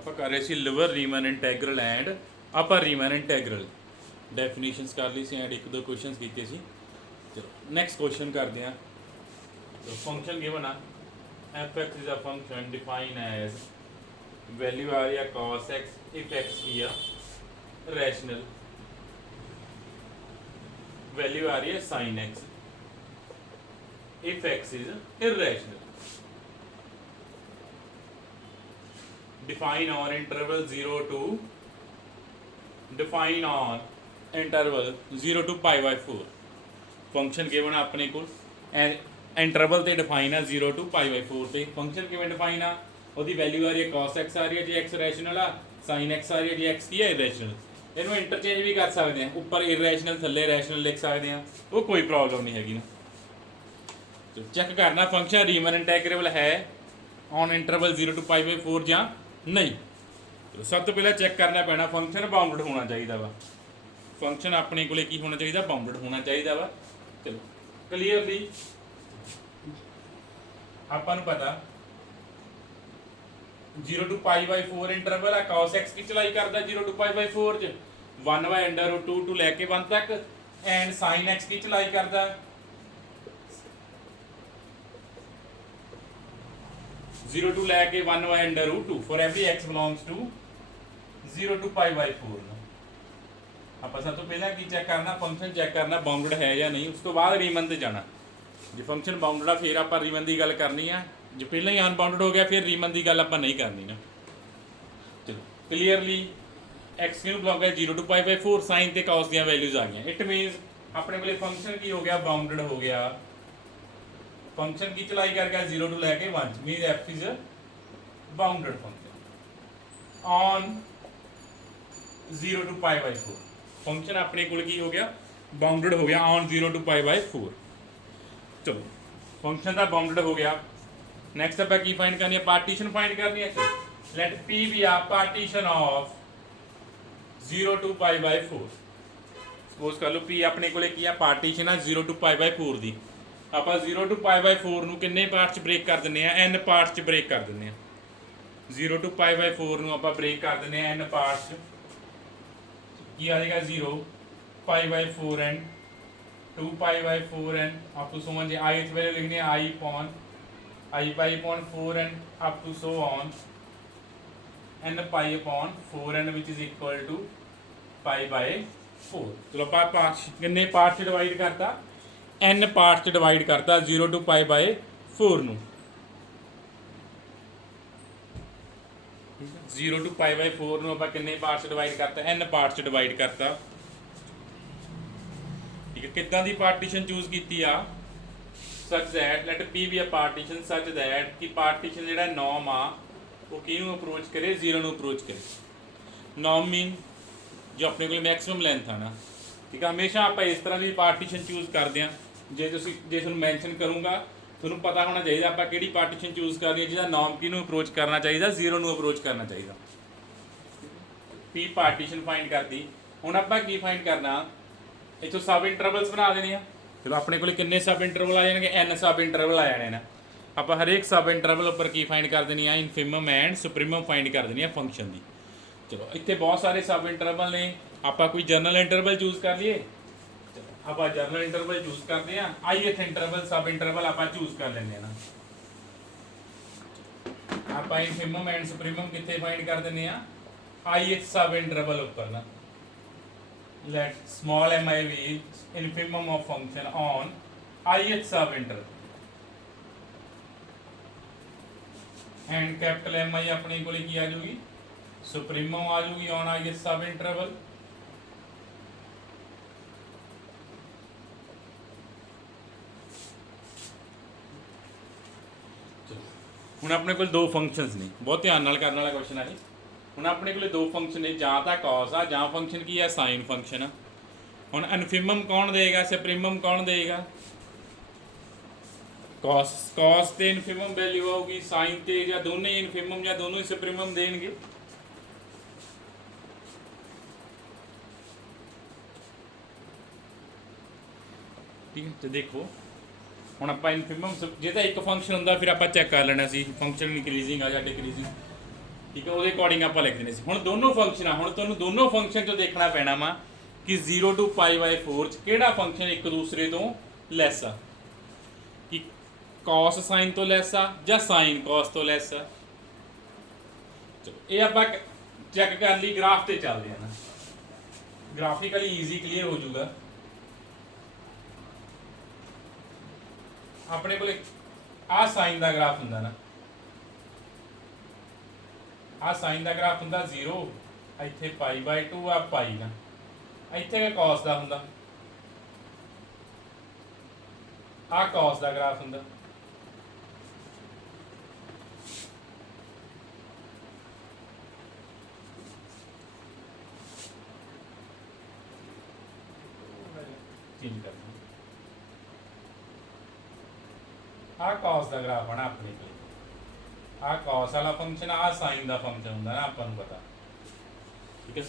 ਆਪਾਂ ਕਰ ਰਹੇ ਸੀ lower Riemann integral and upper Riemann integral definitions ਕਰ ਲਈ ਸੀ ਐਂਡ ਇੱਕ ਦੋ ਕੁਐਸਚਨਸ ਕੀਤੇ ਸੀ। ਚਲੋ ਨੈਕਸਟ ਕੁਐਸਚਨ ਕਰਦੇ ਹਾਂ। ਫੰਕਸ਼ਨ ਗਿਵਨ ਆ f(x) is a function defined as value ਆ ਰਹੀ ਆ cos x if x ਕੀ ਆ ਰੈਸ਼ਨਲ, value ਆ ਰਹੀ ਹੈ sin x if x is irrational। define on interval 0 to 0 to function given ਆਪਣੇ ਕੋਲ ਐਂਡ ਇੰਟਰਵਲ ਤੇ ਡਿਫਾਈਨ ਆ 0 to π/4 ਤੇ। ਫੰਕਸ਼ਨ ਕਿਵੇਂ ਡਿਫਾਈਨ ਆ, ਉਹਦੀ ਵੈਲਿਊ ਆ ਰਹੀ ਹੈ cos x ਆ ਰਹੀ ਹੈ ਜੇ x ਰੈਸ਼ਨਲ ਆ, sin x ਆ ਰਹੀ ਹੈ ਜੇ x ਕੀ ਹੈ ਇਰੈਸ਼ਨਲ। ਇਹਨੂੰ ਇੰਟਰਚੇਂਜ ਵੀ ਕਰ ਸਕਦੇ ਆ, ਉੱਪਰ ਇਰੈਸ਼ਨਲ ਥੱਲੇ ਰੈਸ਼ਨਲ ਲਿਖ ਸਕਦੇ ਆ, ਉਹ ਕੋਈ ਪ੍ਰੋਬਲਮ ਨਹੀਂ ਹੈਗੀ ਨਾ। ਚੈੱਕ ਕਰਨਾ ਫੰਕਸ਼ਨ ਰੀਮਨ ਇੰਟੈਗਰੇਬਲ ਹੈ ਔਨ ਇੰਟਰਵਲ 0 to π/4 ਜਾਂ ਨਹੀਂ। ਸਭ ਤੋਂ ਪਹਿਲਾਂ ਚੈੱਕ ਕਰਨਾ ਪੈਣਾ ਫੰਕਸ਼ਨ ਬਾਉਂਡਡ ਹੋਣਾ ਚਾਹੀਦਾ ਵਾ। ਫੰਕਸ਼ਨ ਆਪਣੇ ਕੋਲੇ ਕੀ ਹੋਣਾ ਚਾਹੀਦਾ, ਬਾਉਂਡਡ ਹੋਣਾ ਚਾਹੀਦਾ ਵਾ। ਚਲੋ ਕਲੀਅਰਲੀ ਆਪਾਂ ਨੂੰ ਪਤਾ 0 to π/4 ਇੰਟਰਵਲ ਆ, cos x ਕੀ ਚਲਾਈ ਕਰਦਾ 0 to π/4 ਚ 1/√2 ਤੋਂ ਲੈ ਕੇ 1 ਤੱਕ, ਐਂਡ sin x ਕੀ ਚਲਾਈ ਕਰਦਾ 0 to ਲੈ ਕੇ 1/√2 for every x belongs to 0 to π/4। ਆਪਾਂ ਸਭ ਤੋਂ ਪਹਿਲਾਂ ਕੀ ਚੈੱਕ ਕਰਨਾ, ਫੰਕਸ਼ਨ ਚੈੱਕ ਕਰਨਾ ਬਾਉਂਡਡ ਹੈ ਜਾਂ ਨਹੀਂ, ਉਸ ਤੋਂ ਬਾਅਦ ਰੀਮਨ ਤੇ ਜਾਣਾ। ਜੇ ਫੰਕਸ਼ਨ ਬਾਉਂਡਡ ਆ ਫਿਰ ਆਪਾਂ ਰੀਮਨ ਦੀ ਗੱਲ ਕਰਨੀ ਆ, ਜੇ ਪਹਿਲਾਂ ਹੀ ਅਨਬਾਉਂਡਡ ਹੋ ਗਿਆ ਫਿਰ ਰੀਮਨ ਦੀ ਗੱਲ ਆਪਾਂ ਨਹੀਂ ਕਰਨੀ ਨਾ। ਚਲੋ ਕਲੀਅਰਲੀ x ਨੂੰ ਬਲੌਕ ਹੈ 0 to π/4, sin ਤੇ cos ਦੀਆਂ ਵੈਲਿਊਜ਼ ਆ ਗਈਆਂ। ਇਟ ਮੀਨਸ ਆਪਣੇ ਕੋਲੇ ਫੰਕਸ਼ਨ ਕੀ ਹੋ ਗਿਆ, ਬਾਉਂਡਡ ਹੋ ਗਿਆ। ਫੰਕਸ਼ਨ ਕੀ ਚਲਾਈ ਕਰ ਗਿਆ 0 to ਲੈ ਕੇ 1, means f is a bounded function on 0 to π/4। Function ਆਪਣੇ ਕੋਲ ਕੀ ਹੋ ਗਿਆ, ਬਾਉਂਡਡ ਹੋ ਗਿਆ on 0 to π/4। ਚਲੋ ਫੰਕਸ਼ਨ ਦਾ ਬਾਉਂਡਡ ਹੋ ਗਿਆ। ਨੈਕਸਟ ਆਪਾਂ ਕੀ ਫਾਈਂਡ ਕਰਨੀ ਹੈ, ਪਾਰਟੀਸ਼ਨ ਫਾਈਂਡ ਕਰਨੀ ਹੈ। Let p be a partition of 0 to π/4। Suppose ਕਰ ਲਓ p ਆਪਣੇ ਕੋਲੇ ਕੀ ਆ, ਪਾਰਟੀਸ਼ਨ ਆ 0 to π/4 ਦੀ। ਆਪਾਂ 0 to π/4 ਨੂੰ ਕਿੰਨੇ ਪਾਰਟਸ 'ਚ ਬ੍ਰੇਕ ਕਰ ਦਿੰਦੇ ਆ, n ਪਾਰਟਸ 'ਚ ਬ੍ਰੇਕ ਕਰ ਦਿੰਦੇ ਆ। 0 to π/4 ਨੂੰ ਆਪਾਂ ਬ੍ਰੇਕ ਕਰ ਦਿੰਦੇ ਆ n ਪਾਰਟਸ 'ਚ। ਕੀ ਆ ਜਾਏਗਾ 0 π/4n 2 π/4n up to so on. ਜੇ i th ਵੈਲਿਊ ਲਿਖਣੀ ਹੈ i/4n up to so on n π/4n which is equal to π/4। ਚਲੋ ਆਪਾਂ ਕਿੰਨੇ ਪਾਰਟਸ 'ਚ ਡਿਵਾਈਡ ਕਰਤਾ, n ਪਾਰਟਸ 'ਚ ਡਿਵਾਈਡ ਕਰਤਾ 0 to π/4 ਨੂੰ। 0 to π/4 ਨੂੰ ਆਪਾਂ ਕਿੰਨੇ ਪਾਰਟਸ 'ਚ ਡਿਵਾਈਡ ਕਰਤਾ, n ਪਾਰਟਸ 'ਚ ਡਿਵਾਈਡ ਕਰਤਾ। ਠੀਕ ਹੈ, ਕਿੱਦਾਂ ਦੀ ਪਾਰਟੀਸ਼ਨ ਚੂਜ਼ ਕੀਤੀ ਆ, such that let p be a partition such that ਕਿ ਪਾਰਟੀਸ਼ਨ ਜਿਹੜਾ ਨੋਰਮ ਆ ਉਹ ਕਿਹਨੂੰ ਅਪਰੋਚ ਕਰੇ, 0 ਨੂੰ ਅਪਰੋਚ ਕਰੇ। ਨੋਰਮ ਮੀਨ ਜੋ ਆਪਣੇ ਕੋਲ ਮੈਕਸਿਮਮ ਲੈਂਥ ਆ ਨਾ। ਠੀਕ ਆ, ਹਮੇਸ਼ਾ ਆਪਾਂ ਇਸ ਤਰ੍ਹਾਂ ਦੀ ਪਾਰਟੀਸ਼ਨ ਚੂਜ਼ ਕਰਦੇ ਹਾਂ। ਜੇ ਤੁਹਾਨੂੰ ਮੈਂਸ਼ਨ ਕਰੂੰਗਾ ਤੁਹਾਨੂੰ ਪਤਾ ਹੋਣਾ ਚਾਹੀਦਾ ਆਪਾਂ ਕਿਹੜੀ ਪਾਰਟੀਸ਼ਨ ਚੂਜ਼ ਕਰਨੀ ਹੈ, ਜਿਹਦਾ ਨੋਰਮ ਕਿਹਨੂੰ ਅਪਰੋਚ ਕਰਨਾ ਚਾਹੀਦਾ, 0 ਨੂੰ ਅਪਰੋਚ ਕਰਨਾ ਚਾਹੀਦਾ। p ਪਾਰਟੀਸ਼ਨ ਫਾਈਂਡ ਕਰਦੀ। ਹੁਣ ਆਪਾਂ ਕੀ ਫਾਈਂਡ ਕਰਨਾ, ਇੱਥੋਂ ਸਬ ਇੰਟਰਵਲਸ ਬਣਾ ਦੇਣੇ ਆ। ਚਲੋ ਆਪਣੇ ਕੋਲ ਕਿੰਨੇ ਸਬ ਇੰਟਰਵਲ ਆ ਜਾਣਗੇ, n ਸਬ ਇੰਟਰਵਲ ਆ ਜਾਣੇ ਨਾ। ਆਪਾਂ ਹਰੇਕ ਸਬ ਇੰਟਰਵਲ ਉੱਪਰ ਕੀ ਫਾਈਂਡ ਕਰ ਦੇਣੀ ਆ, ਇਨਫਿਮਮ ਐਂਡ ਸੁਪਰੀਮਮ ਫਾਈਂਡ ਕਰ ਦੇਣੀ ਆ ਫੰਕਸ਼ਨ ਦੀ। ਚਲੋ ਇੱਥੇ ਬਹੁਤ ਸਾਰੇ ਸਬ ਇੰਟਰਵਲ ਨੇ, ਆਪਾਂ ਕੋਈ ਜਨਰਲ ਇੰਟਰਵਲ ਚੂਜ਼ ਕਰ ਲਈਏ। ਆਪਾਂ ਜਨਰਲ ਇੰਟਰਵਲ ਚੂਜ਼ ਕਰਦੇ ਆ, ith ਇੰਟਰਵਲ ਸਬ ਇੰਟਰਵਲ ਆਪਾਂ ਚੂਜ਼ ਕਰ ਲੈਂਦੇ ਆ ਨਾ। ਆਪਾਂ ਇਨਫਿਮਮ ਐਂਡ ਸੁਪਰੀਮਮ ਕਿੱਥੇ ਫਾਈਂਡ ਕਰ ਦਿੰਦੇ ਆ, ith ਸਬ ਇੰਟਰਵਲ ਉੱਪਰ ਨਾ। let small mi be infimum of function on ith sub interval and capital Mi ਆਪਣੇ ਕੋਲੇ ਕੀ ਆ ਜੂਗੀ, ਸੁਪਰੀਮਮ ਆ ਜੂਗੀ on ith sub interval। ਹੁਣ ਆਪਣੇ ਕੋਲ ਦੋ ਫੰਕਸ਼ਨਸ ਨੇ, ਬਹੁਤ ਧਿਆਨ ਨਾਲ ਕਰਨ ਵਾਲਾ ਕੁਐਸਚਨ ਆ ਇਹ। ਹੁਣ ਆਪਣੇ ਕੋਲੇ ਦੋ ਫੰਕਸ਼ਨ ਨੇ, ਜਾਂ ਤਾਂ cos ਆ ਜਾਂ ਫੰਕਸ਼ਨ ਕੀ ਆ sin ਫੰਕਸ਼ਨ ਆ। ਹੁਣ ਇਨਫਿਮਮ ਕੌਣ ਦੇਗਾ, ਸੁਪਰੀਮਮ ਕੌਣ ਦੇਗਾ, cos ਤੇ ਇਨਫਿਮਮ ਵੈਲਿਊ ਆਊਗੀ, sin ਤੇ ਜਾਂ ਦੋਨੇ ਇਨਫਿਮਮ ਜਾਂ ਦੋਨੋਂ ਹੀ ਸੁਪਰੀਮਮ ਦੇਣਗੇ। ਠੀਕ ਹੈ, ਤੇ ਦੇਖੋ ਹੁਣ ਆਪਾਂ ਇਨਫਿਮਮ ਜੇ ਤਾਂ ਇੱਕ ਫੰਕਸ਼ਨ ਹੁੰਦਾ ਫਿਰ ਆਪਾਂ ਚੈੱਕ ਕਰ ਲੈਣਾ ਸੀ ਫੰਕਸ਼ਨ ਇਨਕਰੀਜ਼ਿੰਗ ਆ ਜਾਂ ਡਿਕਰੀਜ਼ਿੰਗ। ठीक है, ਉਹਦੇ ਅਕੋਰਡਿੰਗ ਆਪਾਂ ਲਿਖ ਦਿੰਦੇ ਸੀ। ਹੁਣ ਦੋਨੋਂ ਫੰਕਸ਼ਨ ਆ, ਹੁਣ ਤੁਹਾਨੂੰ ਦੋਨੋਂ ਫੰਕਸ਼ਨ ਚੋਂ ਦੇਖਣਾ ਪੈਣਾ ਵਾ ਕਿ 0 to π/4 ਚ ਕਿਹੜਾ ਫੰਕਸ਼ਨ ਇੱਕ ਦੂਸਰੇ ਤੋਂ ਲੈਸ ਆ, ਕਿ cos sin ਤੋਂ ਲੈਸ ਆ ਜਾਂ sin cos ਤੋਂ ਲੈਸ ਆ। ਚਲੋ ਇਹ ਆਪਾਂ ਚੈੱਕ ਕਰ ਲਈ, ਗ੍ਰਾਫ ਤੇ ਚੱਲਦੇ ਆ ਨਾ, ਗ੍ਰਾਫਿਕਲੀ ਈਜ਼ੀ ਕਲੀਅਰ ਹੋ ਜਾਊਗਾ। ਆਪਣੇ ਕੋਲੇ ਆ sin ਦਾ ਗ੍ਰਾਫ ਹੁੰਦਾ ਨਾ, ਆ sin ਦਾ ਗ੍ਰਾਫ ਹੁੰਦਾ 0, ਇੱਥੇ π/2 ਆ π ਨਾ, ਇੱਥੇ cos ਦਾ ਹੁੰਦਾ, ਆ cos ਦਾ ਗ੍ਰਾਫ ਹੁੰਦਾ। ਆ cos ਦਾ ਗ੍ਰਾਫ ਆਣਾ ਆਪਣੇ ਕੋਲ, ਆ cos ਵਾਲਾ ਫੰਕਸ਼ਨ, ਆ sin ਦਾ ਫੰਕਸ਼ਨ ਹੁੰਦਾ ਨਾ, ਆਪਾਂ ਨੂੰ ਪਤਾ। ਠੀਕ ਹੈ,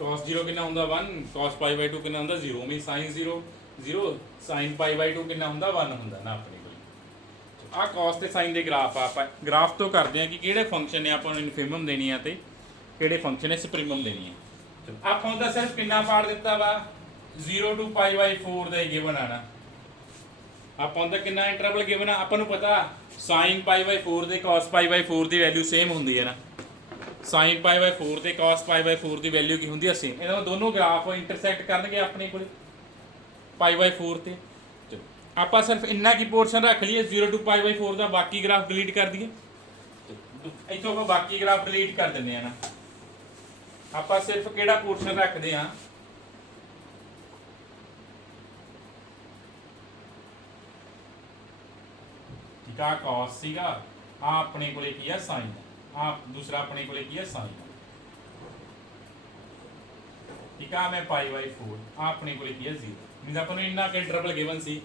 cos 0 ਕਿੰਨਾ ਹੁੰਦਾ 1, cos π/2 ਕਿੰਨਾ ਹੁੰਦਾ 0, ਮੀ sin 0 0, sin π/2 ਕਿੰਨਾ ਹੁੰਦਾ 1 ਹੁੰਦਾ ਨਾ ਆਪਣੇ ਕੋਲ। ਆ cos ਤੇ sin ਦੇ ਗ੍ਰਾਫ ਆ, ਆਪਾਂ ਗ੍ਰਾਫ ਤੋਂ ਕਰਦੇ ਆ ਕਿ ਕਿਹੜੇ ਫੰਕਸ਼ਨ ਨੇ ਆਪਾਂ ਨੂੰ ਇਨਫਿਮਮ ਦੇਣੀ ਆ ਤੇ ਕਿਹੜੇ ਫੰਕਸ਼ਨ ਨੇ ਸੁਪਰੀਮਮ ਦੇਣੀ ਆ। ਚਲੋ ਆਪਾਂ ਉਹਦਾ ਸਿਰਫ ਕਿੰਨਾ ਪਾੜ ਦਿੱਤਾ ਵਾ 0 to π/4 ਦਾ ਗਿਵਨ ਆਣਾ, ਆਪਾਂ ਉਹਦਾ ਕਿੰਨਾ ਇੰਟਰਵਲ ਗਿਵਨ ਆ, ਆਪਾਂ ਨੂੰ ਪਤਾ sin π/4 ਤੇ cos π/4 ਦੀ ਵੈਲਿਊ ਸੇਮ ਹੁੰਦੀ ਹੈ ਨਾ, sin π/4 ਤੇ cos π/4 ਦੀ ਵੈਲਿਊ ਕੀ ਹੁੰਦੀ ਹੈ ਸੇਮ। ਇਹਨਾਂ ਦੋਨੋਂ ਗ੍ਰਾਫ ਇੰਟਰਸੈਕਟ ਕਰਨਗੇ ਆਪਣੇ ਕੋਲ π/4 ਤੇ। ਚਲੋ ਆਪਾਂ ਸਿਰਫ ਇੰਨਾ ਕੀ ਪੋਰਸ਼ਨ ਰੱਖ ਲਈਏ 0 to π/4 ਦਾ, ਬਾਕੀ ਗ੍ਰਾਫ ਡਿਲੀਟ ਕਰ ਦਈਏ। ਇੱਥੋਂ ਆਪਾਂ ਬਾਕੀ ਗ੍ਰਾਫ ਡਿਲੀਟ ਕਰ ਦਿੰਦੇ ਆ ਨਾ, ਆਪਾਂ ਸਿਰਫ ਕਿਹੜਾ ਪੋਰਸ਼ਨ ਰੱਖਦੇ ਆ, ਠੀਕ ਆ cos ਸੀਗਾ, ਆ ਆਪਣੇ ਕੋਲੇ ਕੀ ਆ sin, ਆ ਦੂਸਰਾ ਆਪਣੇ ਕੋਲੇ ਕੀ ਆ sin, ਠੀਕ ਆ ਮੈਂ π/4, ਆ ਆਪਣੇ ਕੋਲੇ ਕੀ ਆ 0, ਮੀਨਸ ਆਪਾਂ ਨੂੰ ਇੰਨਾ ਕਿ ਇੰਟਰਵਲ ਗਿਵਨ ਸੀ।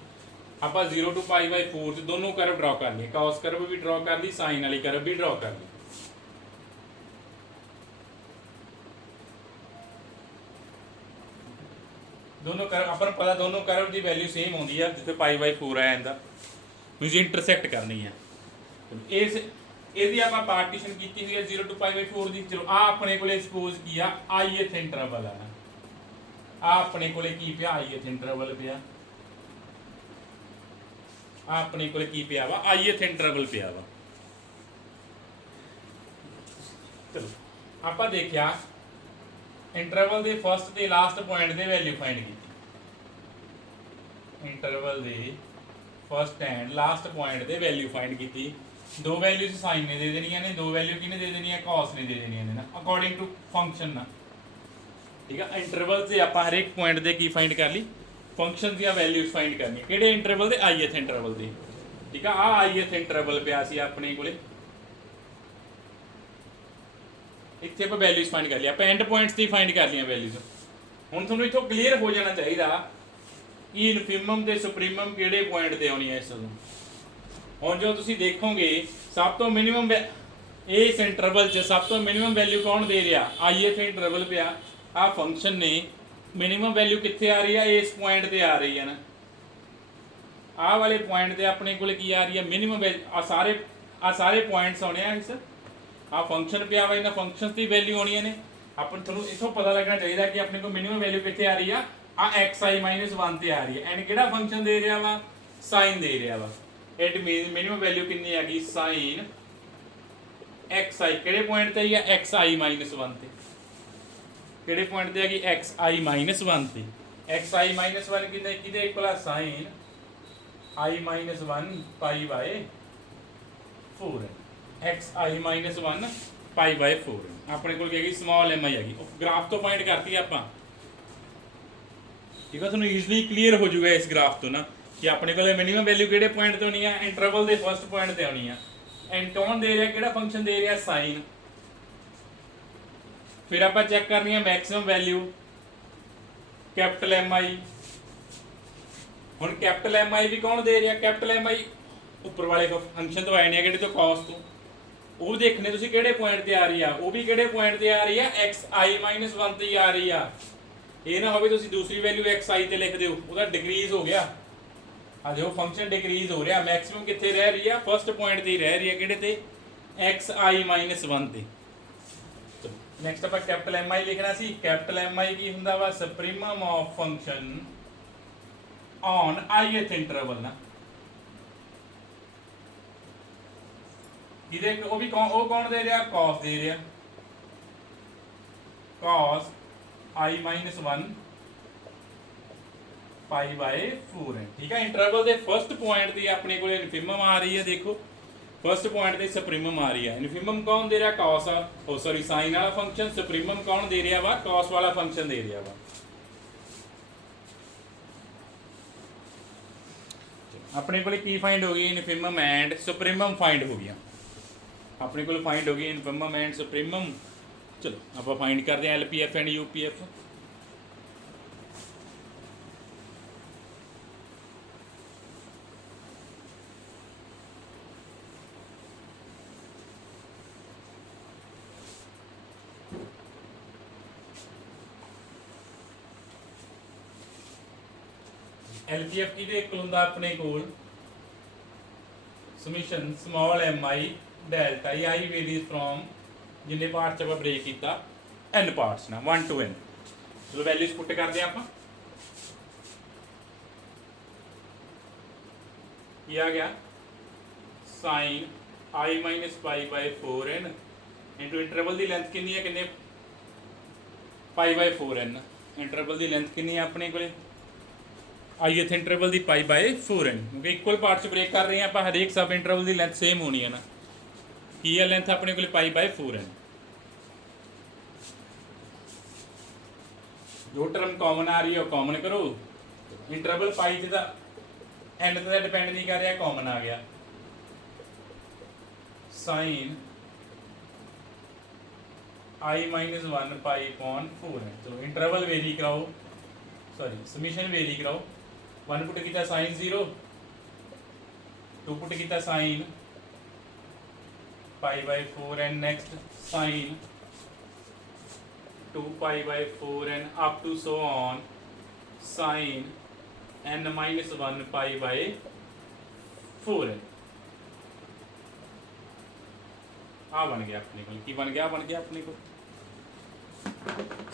ਆਪਾਂ 0 to π/4 ਚ ਦੋਨੋਂ ਕਰਵ ਡਰਾ ਕਰ ਲਈਏ, cos ਕਰਵ ਵੀ ਡਰਾ ਕਰ ਲਈ, sin ਵਾਲੀ ਕਰਵ ਵੀ ਡਰਾ ਕਰ ਲਈ। ਦੋਨੋਂ ਕਰਵ ਆਪਾਂ ਨੂੰ ਪਤਾ ਦੋਨੋਂ ਕਰਵ ਦੀ ਵੈਲਿਊ ਸੇਮ ਆਉਂਦੀ ਆ, ਜਿੱਥੇ π/4 ਆਇਆ ਜਾਂਦਾ ਤੁਸੀਂ ਇੰਟਰਸੈਕਟ ਕਰਨੀ ਆ। ਇਸ ਇਹਦੀ ਆਪਾਂ ਪਾਰਟੀਸ਼ਨ ਕੀਤੀ ਹੋਈ ਹੈ 0 to π/4 ਦੀ। ਚਲੋ ਆ ਆਪਣੇ ਕੋਲੇ ਸਪੋਜ਼ ਕੀ ਆ ith ਇੰਟਰਵਲ ਆ ਨਾ, ਆ ਆਪਣੇ ਕੋਲੇ ਕੀ ਪਿਆ ith ਇੰਟਰਵਲ ਪਿਆ, ਆ ਆਪਣੇ ਕੋਲੇ ਕੀ ਪਿਆ ਵਾ ith ਇੰਟਰਵਲ ਪਿਆ ਵਾ। ਚਲੋ ਆਪਾਂ ਦੇਖਿਆ ਇੰਟਰਵਲ ਦੇ ਫਸਟ ਤੇ ਲਾਸਟ ਪੁਆਇੰਟ ਦੇ ਵੈਲਿਊ ਫਾਈਂਡ ਕੀਤੀ, ਇੰਟਰਵਲ ਦੇ ਫਸਟ ਐਂਡ ਲਾਸਟ ਪੁਆਇੰਟ ਦੇ ਵੈਲਿਊ ਫਾਈਂਡ ਕੀਤੀ। ਦੋ ਵੈਲਿਊਜ਼ ਸਾਈਨ ਨੇ ਦੇ ਦੇਣੀਆਂ ਨੇ, ਦੋ ਵੈਲਿਊ ਕਿਹਨੇ ਦੇ ਦੇਣੀਆਂ cos ਨੇ ਦੇ ਦੇਣੀਆਂ ਨੇ ਨਾ, ਅਕੋਰਡਿੰਗ ਟੂ ਫੰਕਸ਼ਨ ਨਾ। ਠੀਕ ਆ, ਇੰਟਰਵਲ ਤੇ ਆਪਾਂ ਹਰ ਇੱਕ ਪੁਆਇੰਟ ਦੇ ਕੀ ਫਾਈਂਡ ਕਰ ਲਈ, ਫੰਕਸ਼ਨ ਦੀਆਂ ਵੈਲਿਊਜ਼ ਫਾਈਂਡ ਕਰਨੀਆਂ, ਕਿਹੜੇ ਇੰਟਰਵਲ ਦੇ ith ਇੰਟਰਵਲ ਦੇ। ਠੀਕ ਆ ith ਇੰਟਰਵਲ ਪਿਆ ਸੀ ਆਪਣੇ ਕੋਲੇ, ਇੱਥੇ ਆਪਾਂ ਵੈਲਿਊਜ਼ ਫਾਈਂਡ ਕਰ ਲਈ, ਆਪਾਂ ਐਂਡ ਪੁਆਇੰਟਸ ਦੀ ਫਾਈਂਡ ਕਰ ਲਈਆਂ ਵੈਲਿਊਜ਼। ਹੁਣ ਤੁਹਾਨੂੰ ਇੱਥੋਂ ਕਲੀਅਰ ਹੋ ਜਾਣਾ ਚਾਹੀਦਾ ਕਿ ਇਨਫਿਮਮ ਤੇ ਸੁਪਰੀਮਮ ਕਿਹੜੇ ਪੁਆਇੰਟ ਤੇ ਆਉਣੀ ਹੈ ਇਸ ਨੂੰ। ਹੁਣ ਜੋ ਤੁਸੀਂ ਦੇਖੋਗੇ ਸਭ ਤੋਂ ਮਿਨੀਮਮ ਇਸ ਇੰਟਰਵਲ 'ਚ ਸਭ ਤੋਂ ਮਿਨੀਮਮ ਵੈਲਿਊ ਕੌਣ ਦੇ ਰਿਹਾ, ith ਇੰਟਰਵਲ ਪਿਆ, ਆ ਫੰਕਸ਼ਨ ਨੇ ਮਿਨੀਮਮ ਵੈਲਿਊ ਕਿੱਥੇ ਆ ਰਹੀ ਆ, ਇਸ ਪੁਆਇੰਟ ਤੇ ਆ ਰਹੀ ਹੈ ਨਾ, ਆਹ ਵਾਲੇ ਪੁਆਇੰਟ ਤੇ ਆਪਣੇ ਕੋਲ ਕੀ ਆ ਰਹੀ ਹੈ ਮਿਨੀਮਮ। ਆ ਸਾਰੇ ਪੁਆਇੰਟਸ ਆਉਣੇ ਆ, ਇਸ ਆ ਫੰਕਸ਼ਨ ਪਿਆ ਵਾ, ਇਹਨਾਂ ਫੰਕਸ਼ਨਸ ਦੀ ਵੈਲਿਊ ਆਉਣੀਆਂ ਨੇ। ਆਪਾਂ ਤੁਹਾਨੂੰ ਇਥੋਂ ਪਤਾ ਲੱਗਣਾ ਚਾਹੀਦਾ ਕਿ ਆਪਣੇ ਕੋਲ ਮਿਨੀਮਮ ਵੈਲਿਊ ਕਿੱਥੇ ਆ ਰਹੀ ਆ xi - 1 ਤੇ ਆ ਰਹੀ ਹੈ, ਐਂਡ ਕਿਹੜਾ ਫੰਕਸ਼ਨ ਦੇ ਰਿਹਾ ਵਾ sin ਦੇ ਰਿਹਾ ਵਾ। ਇਟ ਮੀਨ ਮਿਨੀਮਮ ਵੈਲਿਊ ਕਿੰਨੀ ਹੈਗੀ sin xi, ਕਿਹੜੇ ਪੁਆਇੰਟ ਤੇ ਆਈ ਆ xi - 1 ਤੇ, ਕਿਹੜੇ ਪੁਆਇੰਟ ਤੇ ਹੈਗੀ xi - 1 ਤੇ। xi - 1 ਕਿਹਦੇ ਇਕੁਅਲ ਆ sin i - 1 π/4, xi - 1 π/4 ਆਪਣੇ ਕੋਲ ਕੀ ਹੈਗੀ ਸਮਾਲ mi ਹੈਗੀ, ਗ੍ਰਾਫ ਤੋਂ ਫਾਈਂਡ ਕਰਤੀ ਆਪਾਂ। ਠੀਕ ਆ, ਤੁਹਾਨੂੰ ਈਜ਼ੀਲੀ ਕਲੀਅਰ ਹੋ ਜਾਊਗਾ ਇਸ ਗ੍ਰਾਫ ਤੋਂ ਨਾ ਕਿ ਆਪਣੇ ਕੋਲ ਮਿਨੀਮਮ ਵੈਲਿਊ ਕਿਹੜੇ ਪੁਆਇੰਟ ਤੇ ਆਉਣੀ ਆ, ਇੰਟਰਵਲ ਦੇ ਫਸਟ ਪੁਆਇੰਟ ਤੇ ਆਉਣੀ ਆ। ਐਂਡ ਕੌਣ ਦੇ ਰਿਹਾ, ਕਿਹੜਾ ਫੰਕਸ਼ਨ ਦੇ ਰਿਹਾ sin। ਫਿਰ ਆਪਾਂ ਚੈੱਕ ਕਰਨੀ ਆ ਮੈਕਸਿਮਮ ਵੈਲਿਊ ਕੈਪੀਟਲ Mi। ਹੁਣ ਕੈਪੀਟਲ Mi ਵੀ ਕੌਣ ਦੇ ਰਿਹਾ, ਕੈਪੀਟਲ Mi ਉੱਪਰ ਵਾਲੇ ਫੰਕਸ਼ਨ ਤੋਂ ਆਏ ਨੇ ਕਿਹੜੇ ਤੋਂ cos ਤੋਂ, ਉਹ ਦੇਖਣੇ ਤੁਸੀਂ ਕਿਹੜੇ ਪੁਆਇੰਟ ਤੇ ਆ ਰਹੀ ਆ, ਉਹ ਵੀ ਕਿਹੜੇ ਪੁਆਇੰਟ ਤੇ ਆ ਰਹੀ ਆ xi - 1 ਤੇ ਆ ਰਹੀ ਆ। ਇਹ ਨਾ ਹੋਵੇ ਤੁਸੀਂ ਦੂਸਰੀ ਵੈਲਿਊ xi ਤੇ ਲਿਖ ਦਿਓ, ਉਹਦਾ ਡਿਕਰੀਜ਼ ਹੋ ਗਿਆ। ਆ ਦੇਖੋ ਫੰਕਸ਼ਨ ਡਿਕਰੀਜ਼ ਹੋ ਰਿਹਾ, ਮੈਕਸਿਮਮ ਕਿੱਥੇ ਰਹਿ ਰਹੀ ਆ ਫਸਟ ਪੁਆਇੰਟ ਤੇ ਹੀ ਰਹਿ ਰਹੀ ਆ, ਕਿਹੜੇ ਤੇ xi - 1 ਤੇ। ਨੈਕਸਟ ਆਪਾਂ ਕੈਪੀਟਲ ਐਮ ਆਈ ਲਿਖਣਾ ਸੀ। ਕੈਪੀਟਲ ਐਮ ਆਈ ਕੀ ਹੁੰਦਾ ਵਾ? Supremum of function on ith interval ਨਾ। ਇਹਦੇ ਉਹ ਵੀ ਉਹ ਕੌਣ ਦੇ ਰਿਹਾ? cos ਦੇ ਰਿਹਾ, cos i minus 1 ਪਾਈ ਬਾਈ 4 ਹੈ। ਠੀਕ ਹੈ, ਇੰਟਰਵਲ ਦੇ ਫਸਟ ਪੁਆਇੰਟ ਦੀ ਆਪਣੇ ਕੋਲ ਇਨਫਿਮਮ ਆ ਰਹੀ ਹੈ। ਦੇਖੋ ਫਸਟ ਪੁਆਇੰਟ ਤੇ ਸੁਪਰੀਮਮ ਆ ਰਹੀ ਹੈ। ਇਨਫਿਮਮ ਕੌਣ ਦੇ ਰਿਹਾ? cos ਆ, ਉਹ ਸੌਰੀ ਸਾਈਨ ਵਾਲਾ ਫੰਕਸ਼ਨ। ਸੁਪਰੀਮਮ ਕੌਣ ਦੇ ਰਿਹਾ ਵਾ? cos ਵਾਲਾ ਫੰਕਸ਼ਨ ਦੇ ਰਿਹਾ ਵਾ। ਆਪਣੇ ਕੋਲ ਕੀ ਫਾਈਂਡ ਹੋ ਗਈ? ਇਨਫਿਮਮ ਐਂਡ ਸੁਪਰੀਮਮ ਫਾਈਂਡ ਹੋ ਗਿਆ। ਆਪਣੇ ਕੋਲ ਫਾਈਂਡ ਹੋ ਗਈ ਇਨਫਿਮਮ ਐਂਡ ਸੁਪਰੀਮਮ। ਚਲੋ ਆਪਾਂ ਫਾਈਂਡ ਕਰਦੇ ਹਾਂ LPF ਐਂਡ UPF। LPF ਕਿਹਦੇ ਇਕੁਅਲ ਹੁੰਦਾ? ਆਪਣੇ ਕੋਲ summation small mi delta i varies from ਜਿੰਨੇ ਪਾਰਟ ਚ ਆਪਾਂ ਬ੍ਰੇਕ ਕੀਤਾ n ਪਾਰਟਸ ਨਾ 1 to n। ਚਲੋ ਵੈਲਿਊਜ਼ ਪੁੱਟ ਕਰਦੇ ਆ ਆਪਾਂ। ਕੀ ਆ ਗਿਆ? sin i minus pi by 4n into interval the length ਕਿੰਨੀ ਹੈ? ਕਿੰਨੇ? pi by 4n। Interval the length ਕਿੰਨੀ ਹੈ ਆਪਣੇ ਕੋਲੇ? ith interval the pi by 4n, ਕਿਉਂਕਿ ਇਕੁਅਲ ਪਾਰਟ ਚ ਬ੍ਰੇਕ ਕਰ ਰਹੇ ਹਾਂ ਆਪਾਂ। ਹਰੇਕ ਸਬ ਇੰਟਰਵਲ ਦੀ ਲੈਂਥ ਸੇਮ ਹੋਣੀ ਹੈ ਨਾ। ਕੀ ਹੈ ਲੈਂਥ ਆਪਣੇ ਕੋਲੇ? pi by 4n। ਜੋ ਟਰਮ ਕਾਮਨ ਆ ਰਹੀ ਹੈ ਉਹ ਕਾਮਨ ਕਰੋ। ਇੰਟਰਵਲ ਪਾਈ ਤੇ ਦਾ ਐਂਡ ਤੇ ਡਿਪੈਂਡ ਨਹੀਂ ਕਰ ਰਿਹਾ, ਕਾਮਨ ਆ ਗਿਆ। sin i minus 1 pi upon 4 ਹੈ। ਚਲੋ ਇੰਟਰਵਲ ਵੇਰੀ ਕਰਾਓ, ਸੌਰੀ ਸਮਿਸ਼ਨ ਵੇਰੀ ਕਰਾਓ। 1 ਪੁੱਟ ਕੀਤਾ sin 0, 2 ਪੁੱਟ ਕੀਤਾ sin pi by 4n, next sin 2 pi by 4n up to so on sin n minus 1 pi by 4n। ਆ ਬਣ ਗਿਆ ਆਪਣੇ ਕੋਲ। ਕੀ ਬਣ ਗਿਆ? ਬਣ ਗਿਆ ਆਪਣੇ ਕੋਲ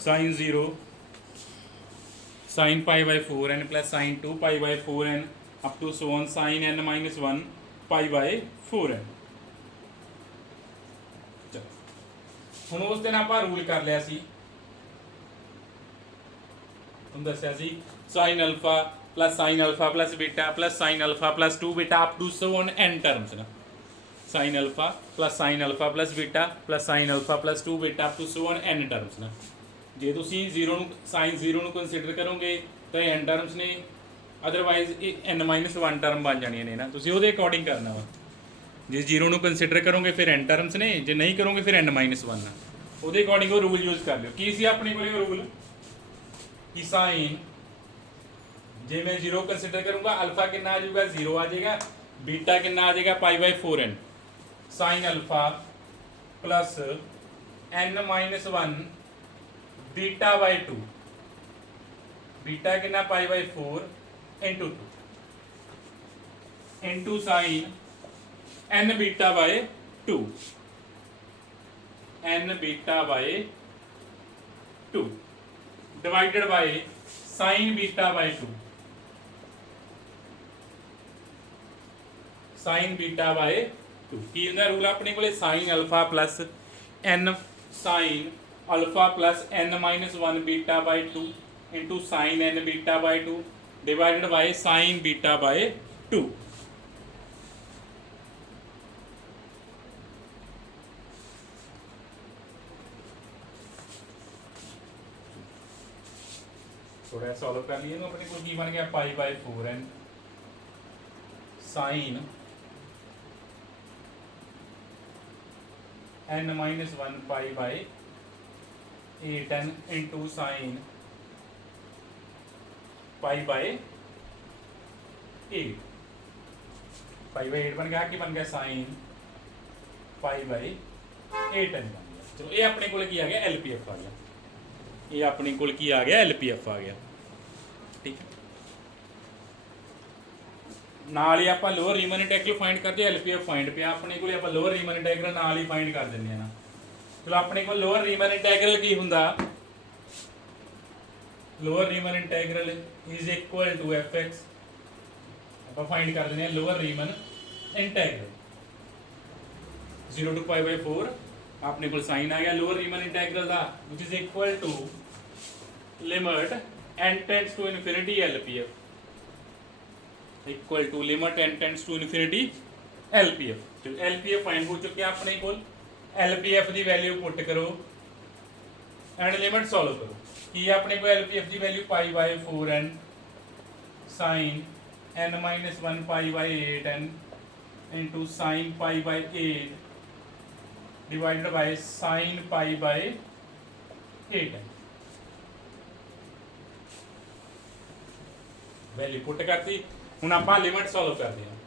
sin 0 sin pi by 4n plus sin 2 pi by 4n up to so on sin n minus 1 pi by 4n। ਚਲੋ ਹੁਣ ਉਸ ਦਿਨ ਆਪਾਂ ਰੂਲ ਕਰ ਲਿਆ ਸੀ, ਤੁਹਾਨੂੰ ਦੱਸਿਆ ਸੀ sin alpha plus sin alpha plus beta plus sin alpha plus 2 beta up to so on n terms ਨਾ। sin alpha plus sin alpha plus beta plus sin alpha plus 2 beta up to so on n terms ਨਾ। ਜੇ ਤੁਸੀਂ 0 ਨੂੰ sin 0 ਨੂੰ consider ਕਰੋਗੇ ਤਾਂ n terms ਨੇ, otherwise ਇਹ n - 1 ਟਰਮ ਬਣ ਜਾਣੀਆਂ ਨੇ ਨਾ। ਤੁਸੀਂ ਉਹਦੇ ਅਕੋਰਡਿੰਗ ਕਰਨਾ ਵਾ। ਜੇ 0 ਨੂੰ ਕੰਸੀਡਰ ਕਰੋਗੇ ਫਿਰ n ਟਰਮਸ ਨੇ, ਜੇ ਨਹੀਂ ਕਰੋਗੇ ਫਿਰ n - 1 ਆ। ਉਹਦੇ ਅਕੋਰਡਿੰਗ ਉਹ ਰੂਲ ਯੂਜ਼ ਕਰ ਲਿਓ। ਕੀ ਸੀ ਆਪਣੇ ਕੋਲ ਉਹ ਰੂਲ? ਕਿ sin ਜੇ ਮੈਂ 0 ਕੰਸੀਡਰ ਕਰੂੰਗਾ ਅਲਫਾ ਕਿੰਨਾ ਆ ਜਾਊਗਾ? 0 ਆ ਜਾਏਗਾ। ਬੀਟਾ ਕਿੰਨਾ ਆ ਜਾਏਗਾ? pi by 4n। sin alpha plus n - 1 beta by 2। beta कितना? pi by 4 into 2 into sin n beta by 2, n beta by 2 divided by sin beta by 2, sin beta by 2। ਕੀ ਹੁੰਦਾ ਰੂਲ ਆਪਣੇ ਕੋਲੇ? sin alpha plus n sin alpha plus n minus 1 beta by 2 into sin n beta by 2 divided by sin beta by 2। थोड़ा solve कर लिए अपने को। की बन गया pi by 4n sin n minus 1 pi by 8n into sin pi by 8। pi by 8 बन गया। कि बन गया sin pi by 8n बन गया। चलो ये अपने को की आ गया LPF आ गया। ये अपने को की आ गया LPF आ गया। ठीक है, ਨਾਲ ਹੀ ਆਪਾਂ ਲੋਅਰ ਰੀਮਨ ਇੰਟੈਗਰਲ ਫਾਈਂਡ ਕਰਦੇ। LPF ਫਾਈਂਡ ਪਿਆ ਆਪਣੇ ਕੋਲੇ, ਆਪਾਂ ਲੋਅਰ ਰੀਮਨ ਇੰਟੈਗਰਲ ਨਾਲ ਹੀ ਫਾਈਂਡ ਕਰ ਦਿੰਦੇ ਆ ਨਾ। चलो अपने को लोअर रीमन इंटैग्रल की हुंदा, lower Riemann integral is equal to f x. आप फाइंड कर देने लोअर रीमन इंटैग्रल 0 to π/4 अपने को साइन आ गया लोअर रीमन इंटैग्रल का which is equal to limit n tends to infinity LPF equal to limit n tends to infinity LPF। चलो LPF find हो चुके अपने को, LPF की वैल्यू पुट करो एंड लिमिट सॉल्व करो कि अपने को LPF की value π/4n sin n-1 π/8n into sine π/8 divided by sine π/8n value put करती। हुण आपां लिमिट सॉल्व करते हैं।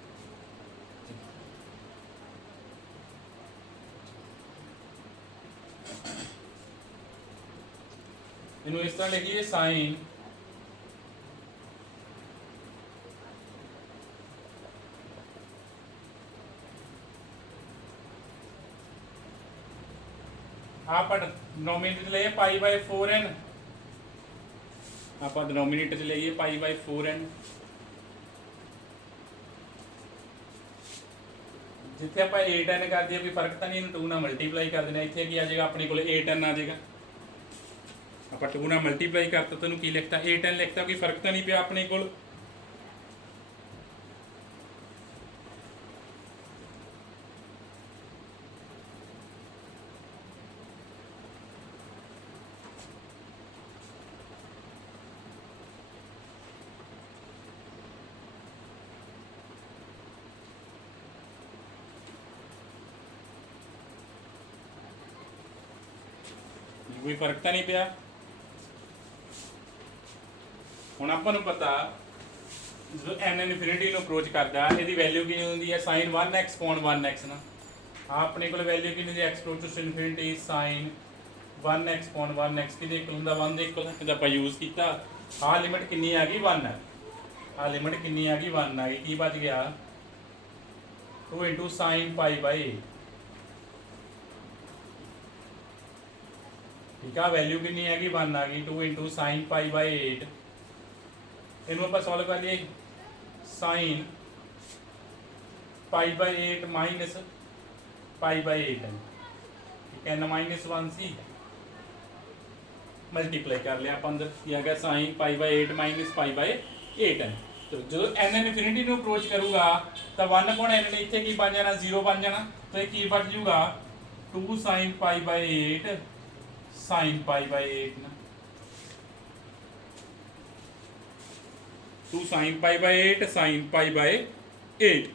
इनू इस तरह लिखिए साइन आप डिनोमिनेटर ले π/4n, आप डिनोमिनेटर च लेइए π/4n जिथे आप 8n कर दिए कोई फर्क तो नहीं, 2 ਨਾਲ मल्टीप्लाई कर देना। इतने की आ जाएगा अपने को 8n आ जाएगा, आप 2 ਨਾਲ मल्टीप्लाई करता तो की लिखता 8n लिखता, कोई फर्क तो नहीं पिया अपने को। कोई फर्क तो नहीं पिया। हुण आपां नूं पता जो n इनफिनिटी नूं अप्रोच करदा इहदी वैल्यू कितनी हुंदी है sin 1x पॉन 1x ना। अपने को वैल्यू कितनी दी x approaches to infinity sin 1x upon 1x किहदे इक्वल हुंदा 1 दे इक्वल। जब आपां यूज़ कीता आ लिमिट कितनी आ गई 1 है, आ लिमिट कितनी आ गई 1 आ गई, की बच गया 2 इंटू sin π/8। ठीक है, वैल्यू कितनी है 1 आ गई 2 इंटू साइन π/8। इनू आप सॉल्व कर लिए साइन π/8 माइनस π/8 ठीक है, n-1 सी मल्टीप्लाई कर लिया आप अंदर किया गया साइन π/8 माइनस π/8 तो जो n इनफिनिटी को अप्रोच करूँगा तो 1/n ने इतने की बन जाना 0 बन जाना, तो ये की बच जूगा 2 साइन π/8 साइन π/8 ना 2 साइन π/8 साइन π/8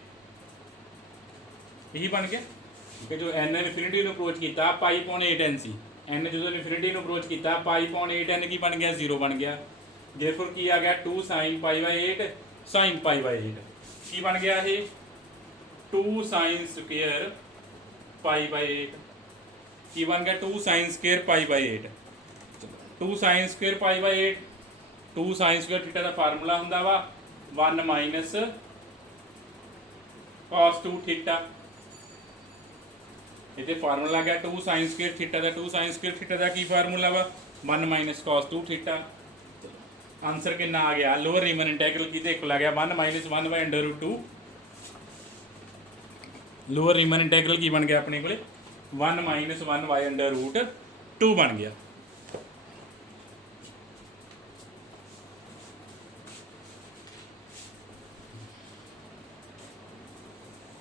यही बन गया। ठीक है, जो n इनफिनिटी को अप्रोच किया π/8n सी, n जो इनफिनिटी को अप्रोच किया π/8n की बन गया 0 बन गया। देयरफॉर की आ गया 2 साइन π/8 साइन π/8 की बन गया ये 2 साइन स्क्वायर π/8 की बन गया 2 sine square π/8। 2 sine square π/8 2 sine square theta का फार्मूला हुंदा वा 1 माइनस cos 2 थीटा। इहदे फार्मूला गया 2 साइन स्क्वायर थीटा का, 2 साइन स्क्वायर थीटा का की फार्मूला वा 1 माइनस cos 2 थीटा। आंसर कितना आ गया लोअर रीमन इंटीग्रल की इक्वल आ गया 1 माइनस 1/√2। लोअर रीमन इंटीग्रल की बन गया अपने को 1 माइनस 1/√2 बन गया।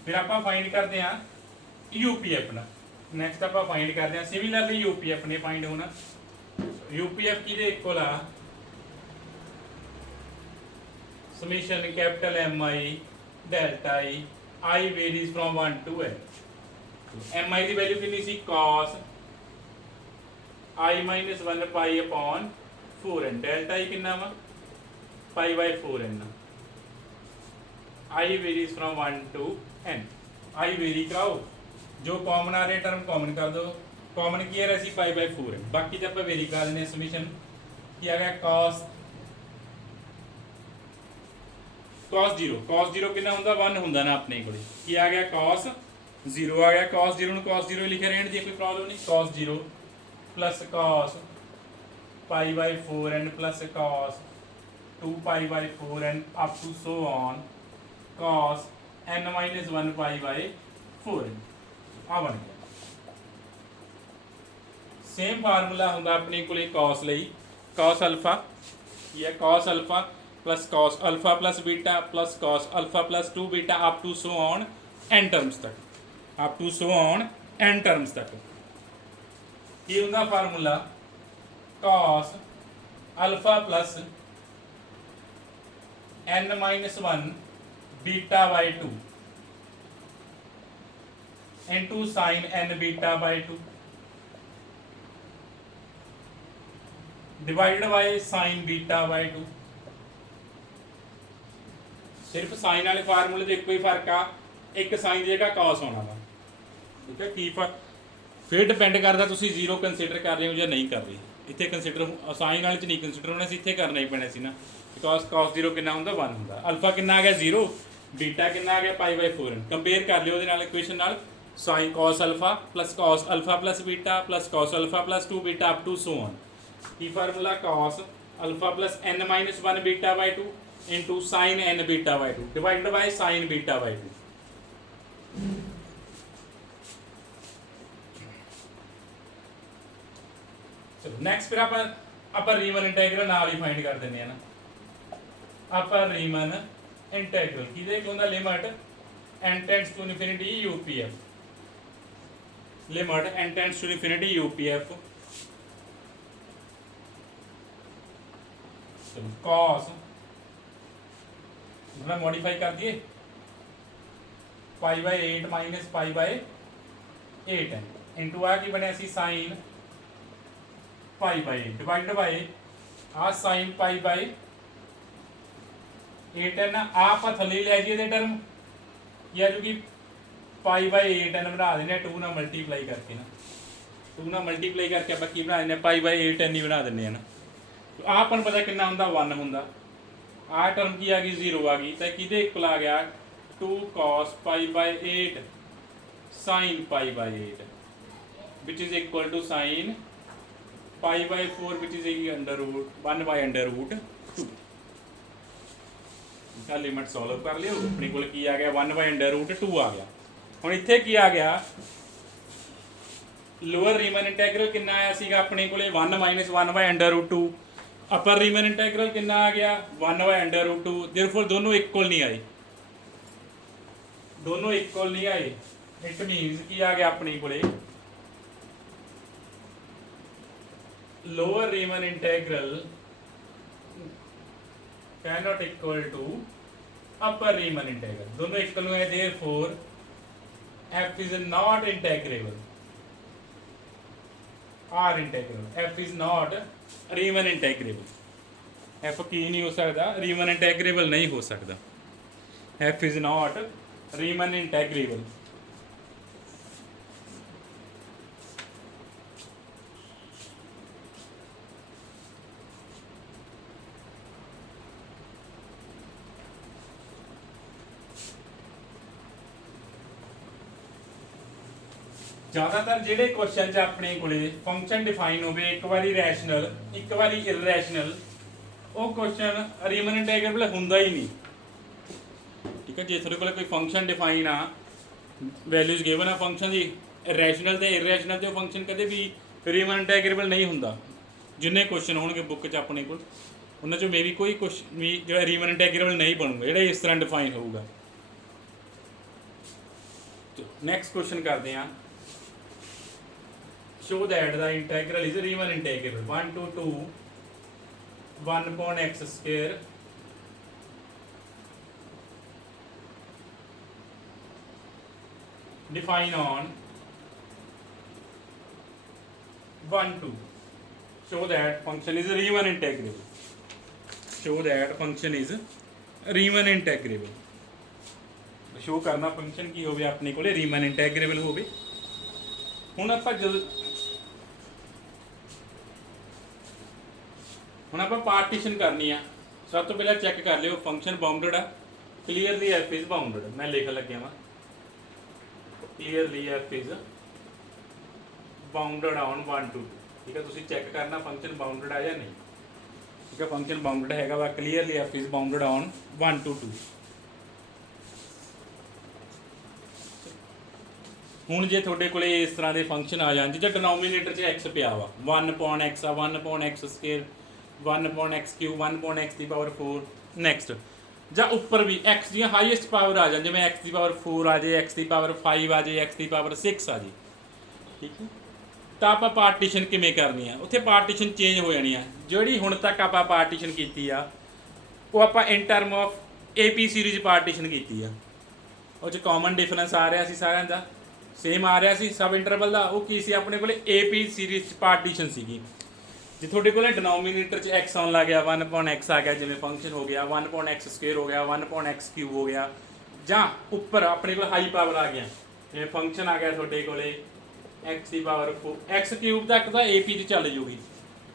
फिर आप फाइंड करते हैं यूपीएफ ना, नैक्सट आप फाइंड करते हैं सिमिलरली यूपीएफ ने फाइंड होना। यूपीएफ की इक्वल आ summation capital MI delta I varies from 1 to n। MI की वैल्यू कितनी सी cos I minus 1 pi upon 4n, delta I कितना वा π/4n। I varies from 1 to n, I vary कराओ जो कॉमन आ रहे टर्म कॉमन कर दो, कॉमन की है रही π/4n, बाकी जब आप वेरी करा देने समीशन किया गया cos 0 कितना होंदा 1 होंदा ना अपने को की आ गया cos 0 आ गया, cos 0 ਨੂੰ cos 0 लिखे रहने दी कोई प्रॉब्लम नहीं, cos 0 plus cos pi by 4n plus cos 2 pi by 4n up to so on cos n minus 1 pi by 4n आ बन गया। सेम फार्मूला होंगे अपने को cos ਲਈ cos अल्फा या cos alpha plus cos alpha plus beta plus cos alpha plus 2 beta up to so on n terms तक, up to so on n terms तक। ये होंगे formula cos alpha plus n minus 1 beta by 2 into sine n beta by 2 divided by sine beta by 2। सिर्फ sign वाले फार्मूले से एक ही फर्क आ, एक साइन की जगह कॉस होना वा, ठीक है। की फर्क फिर डिपेंड करता तुसी जीरो कंसीडर कर रहे हो या नहीं कर रहे। इतने कंसीडर साइन वाले च नहीं कंसीडर होना सी, इतने करना ही पैना सी ना, बिकॉज cos 0 कितना होंदा 1 होंदा, अल्फा कितना आ गया 0, बीटा कितना आ गया पाई बाई 4n। कंपेयर कर लियो ਉਹਦੇ ਨਾਲ इक्वेशन नाल sine cos alpha plus beta plus cos alpha plus 2 beta up to so on. की formula cos alpha plus n minus 1 beta by 2 into sine n beta by 2 divided by sine beta by 2। चलो next फिर आप रीमन integral नाल ही find कर देने ना। आप रीमन integral की होंगे limit n tends to infinity UPF, limit n tends to infinity UPF cos मतलब मॉडिफाई कर दिए pi by 8 minus pi by 8n into आ की बनया सी sine pi by 8 divided by आ साइन पाई बाई 8n आप थले ले जाइए टर्म या जो कि पाई बाई 8n बना देने 2 ना मल्टीप्लाई करके ना, 2 ना मल्टीप्लाई करके आप की बना देने पाई बाई 8n ही बना देने ना। तो आपन पता कितना होंदा 1 होंदा, आ टर्म की आ गई 0 आ गई तो किदे इक्वल आ गया 2 cos pi by 8 sine pi by 8 which is equal to sine pi by 4 which is under root 1 by under root 2। इसका लिमिट सॉल्व कर लियो, अपने को की आ गया 1 बाई अंडर रूट 2 आ गया। हुण इत्थे की आ गया लोअर रीमन इंटीग्रल कितना आया सीगा अपने को 1 minus 1 by under root 2, upper Riemann integral कितना आ गया 1 बाई अंडर रूट 2। देयरफॉर दोनों इक्वल नहीं आए, दोनों इक्वल नहीं आए। इट मीन्स की आ गया अपने को lower Riemann integral can not equal to upper Riemann integral, दोनों इक्वल हुए। Therefore f is not integrable, or integrable, f is not Riemann integrable. f की नहीं हो सकता, रीमन इंटीग्रेबल नहीं हो सकता, f is not Riemann integrable. ज़्यादातर जेडे क्वेश्चन च अपने को फंक्शन डिफाइन हो एक बारी रैशनल एक बारी इरैशनल, वो क्वेश्चन रीमन इंटीग्रेबल होंदा ही नहीं, ठीक है। जे थोड़े को कोई फंक्शन डिफाइन आ वैल्यूज गिवन आ फंक्शन की रैशनल तो इरैशनल तो फंक्शन कदे भी रीमन इंटीग्रेबल नहीं होंदा। जिन्ने क्वेश्चन होंगे बुक च अपने को उन्होंने चो मे भी कोई क्वेश्चन भी जो रीमन इंटीग्रेबल नहीं बनूगा जो इस तरह डिफाइन होगा। नैक्सट क्वेश्चन करते हैं, show that the integral is a Riemann integral 1 to 2 1 upon x square define on 1 2 show that function is a Riemann integral, show that function is Riemann integral। Show करना function की होवे अपने को रीमन integrable होवे। हुण आपां जद ਹੁਣ ਆਪਾਂ ਪਾਰਟੀਸ਼ਨ ਕਰਨੀ ਆ। ਸਭ ਤੋਂ ਪਹਿਲਾਂ ਚੈੱਕ ਕਰ ਲਿਓ ਫੰਕਸ਼ਨ ਬਾਉਂਡਡ ਆ, ਕਲੀਅਰਲੀ f ਇਜ਼ ਬਾਉਂਡਡ। ਮੈਂ ਲਿਖ ਲੱਗਿਆ ਵਾਂ clearly f is bounded on 1 to 2। ਠੀਕ ਹੈ, ਤੁਸੀਂ ਚੈੱਕ ਕਰਨਾ ਫੰਕਸ਼ਨ ਬਾਉਂਡਡ ਆ ਜਾਂ ਨਹੀਂ। ਠੀਕ ਹੈ, ਫੰਕਸ਼ਨ ਬਾਉਂਡਡ ਹੈਗਾ ਵਾ, clearly f is bounded on 1 to 2। ਹੁਣ ਜੇ ਤੁਹਾਡੇ ਕੋਲੇ ਇਸ ਤਰ੍ਹਾਂ ਦੇ ਫੰਕਸ਼ਨ ਆ ਜਾਣ ਜਿਹਦਾ ਡਿਨੋਮੀਨੇਟਰ 'ਚ x ਪਿਆ ਵਾ 1/x ਆ 1/x square 1/x cube 1/x ਦੀ ਪਾਵਰ 4 ਨੈਕਸਟ, ਜਾਂ ਉੱਪਰ ਵੀ x ਦੀਆਂ ਹਾਈਐਸਟ ਪਾਵਰ ਆ ਜਾਣ, ਜਿਵੇਂ x ਦੀ ਪਾਵਰ 4 ਆ ਜੇ, x ਦੀ ਪਾਵਰ 5 ਆ ਜੇ, x ਦੀ ਪਾਵਰ 6 ਆ ਜੇ। ਠੀਕ ਹੈ, ਤਾਂ ਆਪਾਂ ਪਾਰਟੀਸ਼ਨ ਕਿਵੇਂ ਕਰਨੀ ਆ? ਉੱਥੇ ਪਾਰਟੀਸ਼ਨ ਚੇਂਜ ਹੋ ਜਾਣੀ ਆ। ਜਿਹੜੀ ਹੁਣ ਤੱਕ ਆਪਾਂ ਪਾਰਟੀਸ਼ਨ ਕੀਤੀ ਆ ਉਹ ਆਪਾਂ in term of AP series partition ਕੀਤੀ ਆ। ਉਹ 'ਚ ਕਾਮਨ ਡਿਫਰੈਂਸ ਆ ਰਿਹਾ ਸੀ, ਸਾਰਿਆਂ ਦਾ ਸੇਮ ਆ ਰਿਹਾ ਸੀ ਸਬ ਇੰਟਰਵਲ ਦਾ। ਉਹ ਕੀ ਸੀ? ਆਪਣੇ ਕੋਲੇ AP ਸੀਰੀਜ਼ ਪਾਰਟੀਸ਼ਨ ਸੀਗੀ। ਜੇ ਤੁਹਾਡੇ ਕੋਲੇ ਡਿਨੋਮੀਨੇਟਰ 'ਚ x ਆਉਣ ਲੱਗ ਗਿਆ 1/x ਆ ਗਿਆ, ਜਿਵੇਂ ਫੰਕਸ਼ਨ ਹੋ ਗਿਆ 1/x ਸਕੁਅਰ ਹੋ ਗਿਆ 1/x ਕਿਊਬ ਹੋ ਗਿਆ, ਜਾਂ ਉੱਪਰ ਆਪਣੇ ਕੋਲ ਹਾਈ ਪਾਵਰ ਆ ਗਿਆ, ਜਿਵੇਂ ਫੰਕਸ਼ਨ ਆ ਗਿਆ ਤੁਹਾਡੇ ਕੋਲੇ x ਦੀ ਪਾਵਰ 4 x ਕਿਊਬ ਤੱਕ ਤਾਂ AP 'ਚ ਚੱਲ ਜੂਗੀ।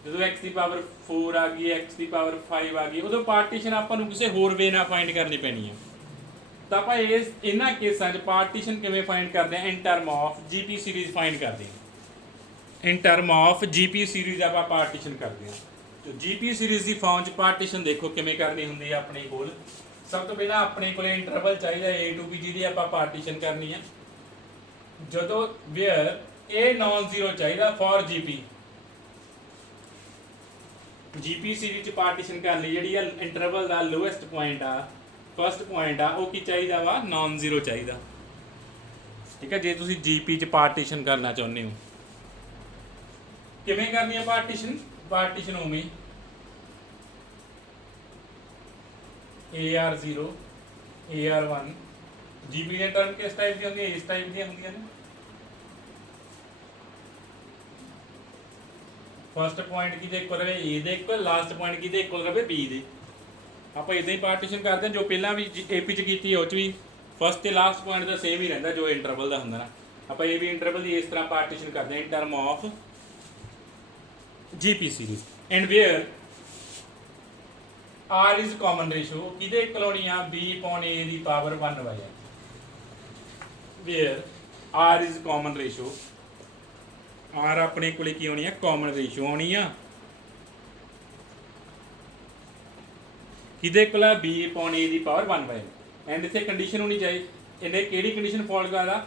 ਜਦੋਂ x ਦੀ ਪਾਵਰ 4 ਆ ਗਈ, x ਦੀ ਪਾਵਰ 5 ਆ ਗਈ, ਉਦੋਂ ਪਾਰਟੀਸ਼ਨ ਆਪਾਂ ਨੂੰ ਕਿਸੇ ਹੋਰ ਵੇ ਨਾਲ ਫਾਈਂਡ ਕਰਨੀ ਪੈਣੀ ਹੈ। ਤਾਂ ਆਪਾਂ ਇਹਨਾਂ ਕੇਸਾਂ 'ਚ ਪਾਰਟੀਸ਼ਨ ਕਿਵੇਂ ਫਾਈਂਡ ਕਰਦੇ ਹਾਂ? In term of GP series find ਕਰਦੇ ਹਾਂ। In term of GP series ਆਪਾਂ ਪਾਰਟੀਸ਼ਨ ਕਰਦੇ ਹਾਂ। ਤੇ GP ਸੀਰੀਜ਼ ਦੀ ਫਾਰਮ 'ਚ ਪਾਰਟੀਸ਼ਨ ਦੇਖੋ ਕਿਵੇਂ ਕਰਨੀ ਹੁੰਦੀ ਹੈ ਆਪਣੇ ਕੋਲ। ਸਭ ਤੋਂ ਪਹਿਲਾਂ ਆਪਣੇ ਕੋਲ ਇੰਟਰਵਲ ਚਾਹੀਦਾ A to B, ਜਿਹਦੀ ਆਪਾਂ ਪਾਰਟੀਸ਼ਨ ਕਰਨੀ ਹੈ। ਜਦੋਂ ਵੇਅਰ A ਨॉन ਜ਼ੀਰੋ ਚਾਹੀਦਾ ਫॉर GP ਸੀਰੀਜ਼ 'ਚ ਪਾਰਟੀਸ਼ਨ ਕਰਨ ਲਈ ਜਿਹੜੀ ਆ ਇੰਟਰਵਲ ਦਾ ਲੋਐਸਟ ਪੁਆਇੰਟ ਆ, ਫਸਟ ਪੁਆਇੰਟ ਆ, ਉਹ ਕੀ ਚਾਹੀਦਾ ਵਾ? ਨॉन ਜ਼ੀਰੋ ਚਾਹੀਦਾ। ਠੀਕ ਹੈ, ਜੇ ਤੁਸੀਂ GP 'ਚ ਪਾਰਟੀਸ਼ਨ ਕਰਨਾ ਚਾਹੁੰਦੇ ਹੋ। ਕਿਵੇਂ ਕਰਨੀ ਹੈ ਪਾਰਟੀਸ਼ਨ? ਪਾਰਟੀਸ਼ਨ ਉਵੇਂ AR0 AR1 GP ਦੀਆਂ ਟਰਮ ਕਿਸ ਟਾਈਪ ਦੀਆਂ ਹੁੰਦੀਆਂ? ਇਸ ਟਾਈਪ ਦੀਆਂ ਹੁੰਦੀਆਂ ਨੇ। ਫਸਟ ਪੁਆਇੰਟ ਕਿਹਦੇ ਇਕੁਅਲ ਰਵੇ? A ਦੇ ਇਕੁਅਲ। ਲਾਸਟ ਪੁਆਇੰਟ ਕਿਹਦੇ ਇਕੁਅਲ ਰਵੇ? B ਦੇ। ਆਪਾਂ ਇਦਾਂ ਹੀ ਪਾਰਟੀਸ਼ਨ ਕਰਦੇ ਹਾਂ, ਜੋ ਪਹਿਲਾਂ ਵੀ AP 'ਚ ਕੀਤੀ ਉਹ 'ਚ ਵੀ ਫਸਟ ਤੇ ਲਾਸਟ ਪੁਆਇੰਟ ਦਾ ਸੇਮ ਹੀ ਰਹਿੰਦਾ ਜੋ ਇੰਟਰਵਲ ਦਾ ਹੁੰਦਾ ਨਾ। ਆਪਾਂ ਇਹ ਵੀ ਇੰਟਰਵਲ ਦੀ ਇਸ ਤਰ੍ਹਾਂ ਪਾਰਟੀਸ਼ਨ ਕਰਦੇ ਹਾਂ in term of GP series and where R is common ratio ਕਿਹਦੇ ਇਕੁਅਲ ਹੋਣੀ ਆ? B/A ਦੀ power 1/n। where R is common ratio, R ਆਪਣੇ ਕੋਲੇ ਕੀ ਹੋਣੀ ਆ? ਕਾਮਨ ਰੇਸ਼ੋ ਹੋਣੀ ਆ। ਕਿਹਦੇ ਕੋਲ ਆ? B/A ਦੀ ਪਾਵਰ 1/n। ਐਂਡ ਇੱਥੇ ਕੰਡੀਸ਼ਨ ਹੋਣੀ ਚਾਹੀਦੀ। ਇਹਨੇ ਕਿਹੜੀ ਕੰਡੀਸ਼ਨ ਫੋਲੋ ਕਰਦਾ?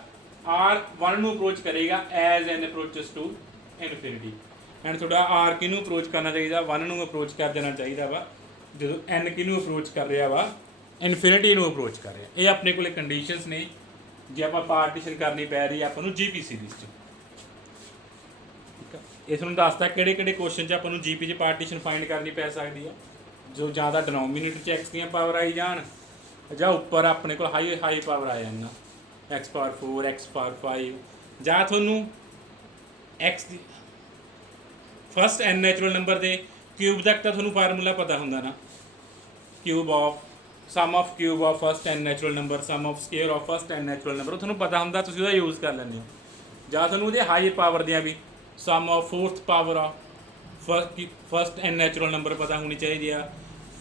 R 1 ਨੂੰ ਅਪਰੋਚ ਕਰੇਗਾ as n approaches to infinity. And ਤੁਹਾਡਾ R ਕਿਹਨੂੰ ਅਪਰੋਚ ਕਰਨਾ ਚਾਹੀਦਾ? 1 ਨੂੰ ਅਪਰੋਚ ਕਰ ਦੇਣਾ ਚਾਹੀਦਾ ਵਾ। ਜਦੋਂ n ਕਿਹਨੂੰ ਅਪਰੋਚ ਕਰ ਰਿਹਾ ਵਾ? ਇਨਫਿਨਿਟੀ ਨੂੰ ਅਪਰੋਚ ਕਰ ਰਿਹਾ। ਇਹ ਆਪਣੇ ਕੋਲੇ ਕੰਡੀਸ਼ਨਸ ਨੇ ਜੇ ਆਪਾਂ ਪਾਰਟੀਸ਼ਨ ਕਰਨੀ ਪੈ ਰਹੀ ਆਪਾਂ ਨੂੰ GP ਸੀਰੀਜ਼ 'ਚ। ਠੀਕ ਆ, ਇਸ ਨੂੰ ਦੱਸਦਾ ਕਿਹੜੇ ਕਿਹੜੇ ਕੁਐਸਚਨ 'ਚ ਆਪਾਂ ਨੂੰ GP 'ਚ ਪਾਰਟੀਸ਼ਨ ਫਾਈਂਡ ਕਰਨੀ ਪੈ ਸਕਦੀ ਆ। ਜੋ ਜ਼ਿਆਦਾ ਡਿਨੋਮੀਨੇਟਰ 'ਚ x ਦੀਆਂ ਪਾਵਰ ਆਈ ਜਾਣ, ਜਾਂ ਉੱਪਰ ਆਪਣੇ ਕੋਲ ਹਾਈ ਪਾਵਰ ਆ ਜਾਣ, x ਪਾਵਰ 4 x ਪਾਵਰ 5, ਜਾਂ ਤੁਹਾਨੂੰ x ਦੀ ਫਸਟ n ਨੈਚੁਰਲ ਨੰਬਰ ਦੇ ਕਿਊਬ ਤੱਕ ਤਾਂ ਤੁਹਾਨੂੰ ਫਾਰਮੂਲਾ ਪਤਾ ਹੁੰਦਾ ਨਾ। Cube of sum of cube of first n natural number sum of square of first n natural number, ਉਹ ਤੁਹਾਨੂੰ ਪਤਾ ਹੁੰਦਾ, ਤੁਸੀਂ ਉਹਦਾ ਯੂਜ਼ ਕਰ ਲੈਂਦੇ ਹੋ। ਜਾਂ ਤੁਹਾਨੂੰ ਉਹਦੇ ਹਾਈ ਪਾਵਰ ਦੀਆਂ ਵੀ ਸਮ ਆਫ ਫੋਰਥ ਪਾਵਰ ਆ ਫਸਟ n ਨੈਚੁਰਲ ਨੰਬਰ ਪਤਾ ਹੋਣੀ ਚਾਹੀਦੀ ਆ।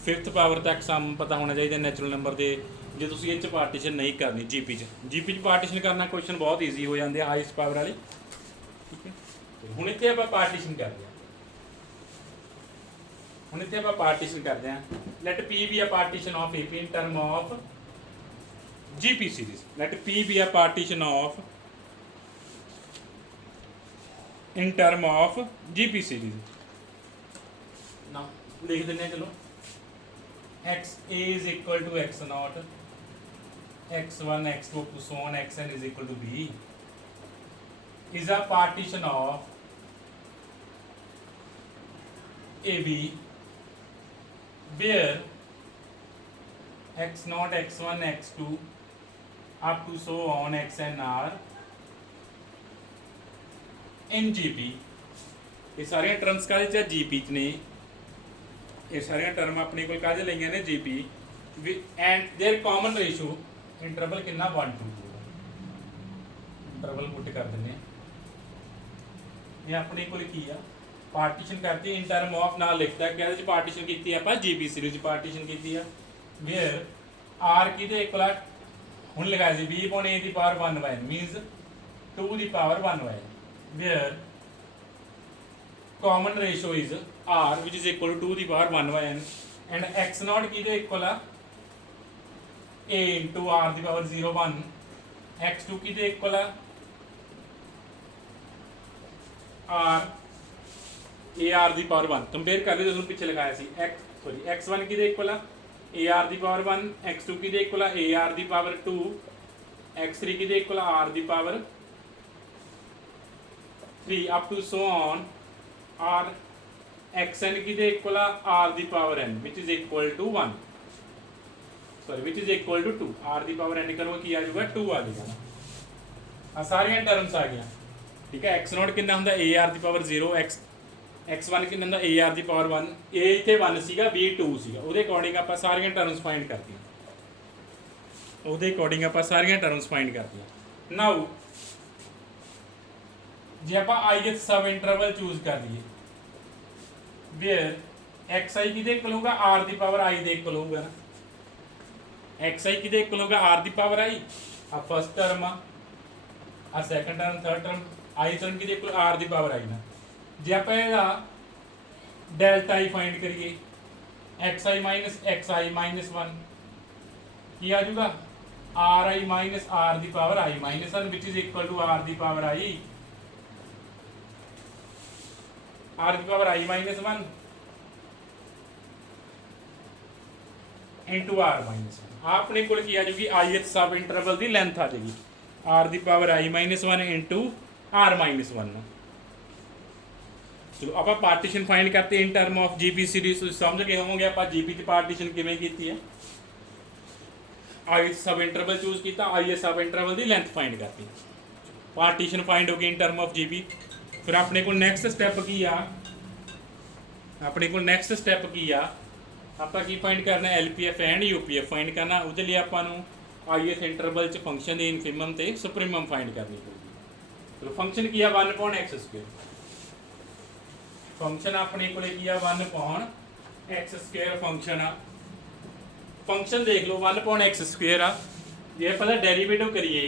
ਫਿਫਥ ਪਾਵਰ ਤੱਕ ਸਮ ਪਤਾ ਹੋਣਾ ਚਾਹੀਦਾ ਨੈਚੁਰਲ ਨੰਬਰ ਦੇ। ਜੇ ਤੁਸੀਂ ਇਹ 'ਚ ਪਾਰਟੀਸ਼ਨ ਨਹੀਂ ਕਰਨੀ GP 'ਚ ਪਾਰਟੀਸ਼ਨ ਕਰਨਾ ਕੁਐਸਚਨ ਬਹੁਤ ਈਜ਼ੀ ਹੋ ਜਾਂਦੇ ਆ ਹਾਈਐਸਟ ਪਾਵਰ ਵਾਲੇ। ਠੀਕ ਹੈ, ਹੁਣ ਇੱਥੇ ਆਪਾਂ ਪਾਰਟੀਸ਼ਨ ਕਰਦੇ ਹਾਂ। ਹੁਣ ਇੱਥੇ ਆਪਾਂ ਪਾਰਟੀਸ਼ਨ ਕਰਦੇ ਹਾਂ। Let P be a partition of AP in term of GP series. Let P be a partition of in term of GP series. Now लिख देने चलो x a is equal to x naught, x1 x2 to so on xn is equal to b is a partition of AB where x naught x1 x2 up to so on xn are in GP। ये सारे terms काहदे च GP च ने, ये सारे term अपने कोल काहदे लईਆਂ ने GP and their common ratio interval कितना 1 to 2 इंटरवल पुट कर दिंने। ये अपने कोल की आ पार्टीशन करती इन टर्म ऑफ नाल लिखता है कि पार्टीशन की आप GP सीरीज पार्टीशन की वेयर R की इक्वल हुण लगाया जी B/A the power 1/n मीनस 2 the power 1y, where common ratio is r which is equal to 2 the power 1y and x naught किहदे equal आ a into r the power 0 1, x2 किहदे equal आ r a r the power 1 compare कर लो जो पिछले लगाया सी x1 किहदे equal आ a r the power 1, x2 किहदे equal आ a r the power 2, x3 किहदे equal आ r the power 3 up to so on r xn किहदे equal आ r the power n which is equal to 1, sorry which is equal to 2, r the power n करो की आ जाएगा 2 आ जाएगा आ सारी terms आ गया ठीक है। x नॉट कितना ਹੁੰਦਾ a r the power 0, x1 ਕਿੰਨਾ ਹੁੰਦਾ a r ਦੀ ਪਾਵਰ 1, a ਇੱਥੇ 1 ਸੀਗਾ b 2 ਸੀਗਾ, ਉਹਦੇ ਅਕੋਰਡਿੰਗ ਆਪਾਂ ਸਾਰੀਆਂ ਟਰਮਸ ਫਾਈਂਡ ਕਰਤੀਆਂ, ਉਹਦੇ ਅਕੋਰਡਿੰਗ ਆਪਾਂ ਸਾਰੀਆਂ ਟਰਮਸ ਫਾਈਂਡ ਕਰਤੀਆਂ। ਨਾਓ ਜੇ ਆਪਾਂ ith ਸਬ ਇੰਟਰਵਲ ਚੂਜ਼ ਕਰ ਲਈਏ ਵੇਅਰ xi ਕਿਹਦੇ ਇਕੁਅਲ ਹੋਊਗਾ r ਦੀ ਪਾਵਰ i ਦੇ ਇਕੁਅਲ ਹੋਊਗਾ ਨਾ, xi ਕਿਹਦੇ ਇਕੁਅਲ ਹੋਊਗਾ r ਦੀ ਪਾਵਰ i, ਆ ਫਸਟ ਟਰਮ ਆ second term third term i term ਕਿਹਦੇ ਇਕੁਅਲ r ਦੀ ਪਾਵਰ i ਨਾ। ਜੇ ਆਪਾਂ ਇਹਦਾ ਡੈਲਟਾ i ਫਾਈਂਡ ਕਰੀਏ xi ਮਾਈਨਸ xi ਮਾਈਨਸ 1 ਕੀ ਆ ਜਾਊਗਾ ri ਮਾਈਨਸ r ਦੀ power i minus 1 which is equal to r ਦੀ ਪਾਵਰ i, r ਦੀ power i minus 1 into r minus 1 ਆਪਣੇ ਕੋਲ ਕੀ ਆ ਜਾਊਗੀ ith ਸਬ ਇੰਟਰਵਲ ਦੀ ਲੈਂਥ ਆ ਜਾਏਗੀ r ਦੀ power i minus 1 into r minus 1। ਚਲੋ ਆਪਾਂ ਪਾਰਟੀਸ਼ਨ ਫਾਈਂਡ ਕਰਤੇ ਇਨ ਟਰਮ ਆਫ ਜੀਪੀ ਸੀਰੀਜ਼, ਤੁਸੀਂ ਸਮਝ ਗਏ ਹੋਵੋਗੇ ਆਪਾਂ ਜੀਪੀ ਦੀ ਪਾਰਟੀਸ਼ਨ ਕਿਵੇਂ ਕੀਤੀ ਹੈ। ith ਸਬ ਇੰਟਰਵਲ ਚੂਜ਼ ਕੀਤਾ, ith ਸਬ ਇੰਟਰਵਲ ਦੀ ਲੈਂਥ ਫਾਈਂਡ ਕਰਤੀ, ਪਾਰਟੀਸ਼ਨ ਫਾਈਂਡ ਹੋ ਗਈ ਇਨ ਟਰਮ ਆਫ ਜੀਪੀ। ਫਿਰ ਆਪਣੇ ਕੋਲ ਨੈਕਸਟ ਸਟੈਪ ਕੀ ਆ, ਆਪਣੇ ਕੋਲ ਨੈਕਸਟ ਸਟੈਪ ਕੀ ਆ, ਆਪਾਂ ਕੀ ਫਾਈਂਡ ਕਰਨਾ ਐਲਪੀਐਫ ਐਂਡ ਯੂਪੀਐਫ ਫਾਈਂਡ ਕਰਨਾ। ਉਹਦੇ ਲਈ ਆਪਾਂ ਨੂੰ ith ਇੰਟਰਵਲ ਚ ਫੰਕਸ਼ਨ ਦੀ ਇਨਫਿਮਮ ਤੇ ਸੁਪਰੀਮਮ ਫਾਈਂਡ ਕਰਨੀ ਪਊਗੀ। ਚਲੋ ਫੰਕਸ਼ਨ ਕੀ ਆ 1/x², फंक्शन अपने को की 1/x² फंक्शन आ, फंक्शन देख लो 1/x² आ, जे पहले डेरिवेटिव करिए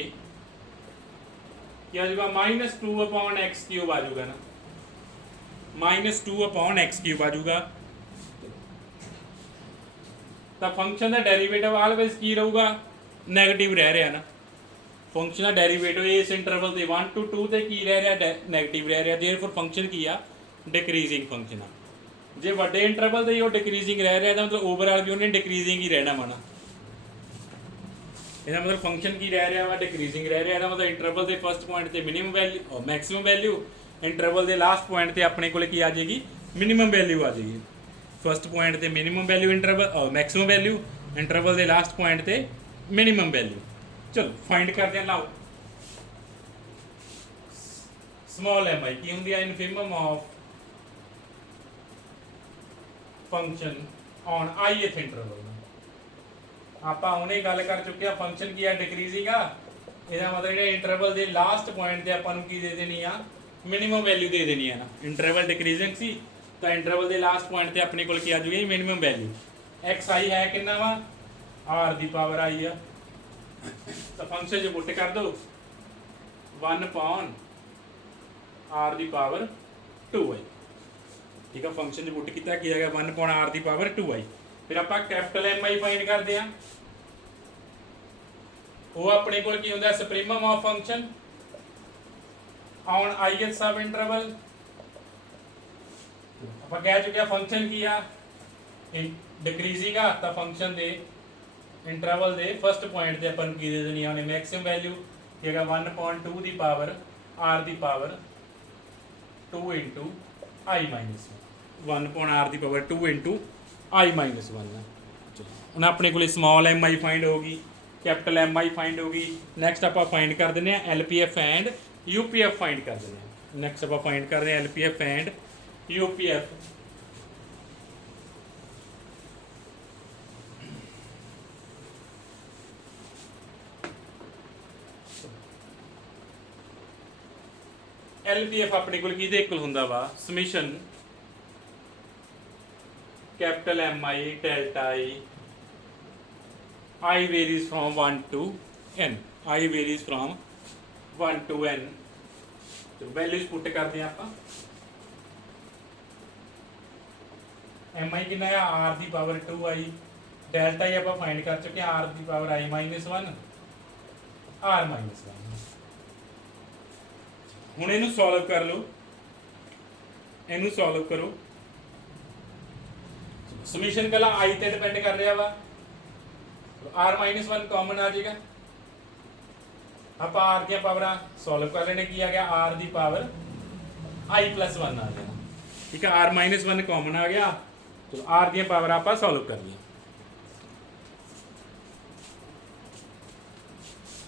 क्या आ जाएगा -2/x³ आ जाएगा ना, -2/x³ आ जाएगा। तो फंक्शन का डेरिवेटिव ऑलवेज की रहूगा नैगेटिव रह रहा ना, फंक्शन का डेरिवेटिव इस इंटरवल से 1 to 2 ते की रह रहा नैगेटिव रह रहा, देयरफॉर फंक्शन की आ डिक्रीजिंग फंक्शन आ। जे वड्डे इंटरवल से वो डिक्रीजिंग रह रहा है मतलब ओवरऑल भी उन्हें डिक्रीजिंग ही रहना माना, इसका मतलब फंक्शन की रह रहा है डिक्रीजिंग रह रहा है, मतलब इंटरवल के फर्स्ट पॉइंट से मिनिमम वैल्यू और मैक्सिमम वैल्यू, इंटरवल के लास्ट पॉइंट से अपने को की आ जाएगी मिनिमम वैल्यू आ जाएगी। फर्स्ट पॉइंट से मिनिमम वैल्यू इंटरवल और मैक्सिमम वैल्यू, इंटरवल के लास्ट पॉइंट से मिनिमम वैल्यू। चलो फाइंड करते हैं, लाओ स्मॉल mi की होंगी infimum of function on ith interval. आप उन्हें गल कर चुके हैं फंक्शन की है डिक्रीजिंग आ, इसका मतलब इंटरवल के लास्ट पॉइंट से अपन की दे देनी आ मिनिमम वैल्यू दे देनी है ना, इंटरवल डिक्रीजिंग सी तो इंटरवल के लास्ट पॉइंट से अपने को आ जाएगी मिनिमम वैल्यू। xi है कितना वा r दी पावर i आ, तो फंक्शन जो पुट कर दो 1/r दी पावर 2i, ठीक है। फंक्शन जो पुट किया की जाएगा 1/r दी पावर 2i। फिर आप कैपिटल mi फाइंड करते हैं, वो अपने को की होंगे supremum of function on ith सब इंटरवल। आप कह चुके फंक्शन की आ डिक्रीजिंग आ, तो फंक्शन दे इंटरवल दे फर्स्ट पॉइंट से अपन की दे देनी है मैक्सिमम वैल्यू की 1/2 the power r the power 2 into i minus 1/r the power 2 into i minus 1। चलो हम अपने को स्मॉल mi फाइंड होगी, कैपिटल mi फाइंड होगी। नैक्सट आप फाइंड कर दें LPF एंड UPF फाइंड कर दें। नैक्सट आप फाइंड कर रहे हैं LPF एंड UPF। LPF अपने को किहदे इक्वल हुंदा वा summation capital mi delta i varies from 1 to n, i varies from 1 to n। तो वैल्यूज पुट करते हैं आप। एम आई कितना है आर दी पावर 2i, डेल्टा ही आप फाइंड कर चुके हैं r the power i minus 1 r minus 1। ਹੁਣ ਇਹਨੂੰ ਸੋਲਵ ਕਰ ਲਓ, ਇਹਨੂੰ ਸੋਲਵ ਕਰੋ। ਸਮੀਸ਼ਨ ਪਹਿਲਾਂ i ਤੇ ਡਿਪੈਂਡ ਕਰ ਰਿਹਾ ਵਾ, r ਮਾਈਨਸ 1 ਕਾਮਨ ਆ ਜਾਏਗਾ। ਆਪਾਂ r ਦੀਆਂ ਪਾਵਰਾਂ ਸੋਲਵ ਕਰ ਲੈਣੇ, ਕੀ ਆ ਗਿਆ r ਦੀ ਪਾਵਰ i plus 1 ਆ ਗਿਆ। ਠੀਕ ਹੈ, r ਮਾਈਨਸ 1 ਕਾਮਨ ਆ ਗਿਆ। ਚਲੋ r ਦੀਆਂ ਪਾਵਰਾਂ ਆਪਾਂ ਸੋਲਵ ਕਰ ਲਈਏ।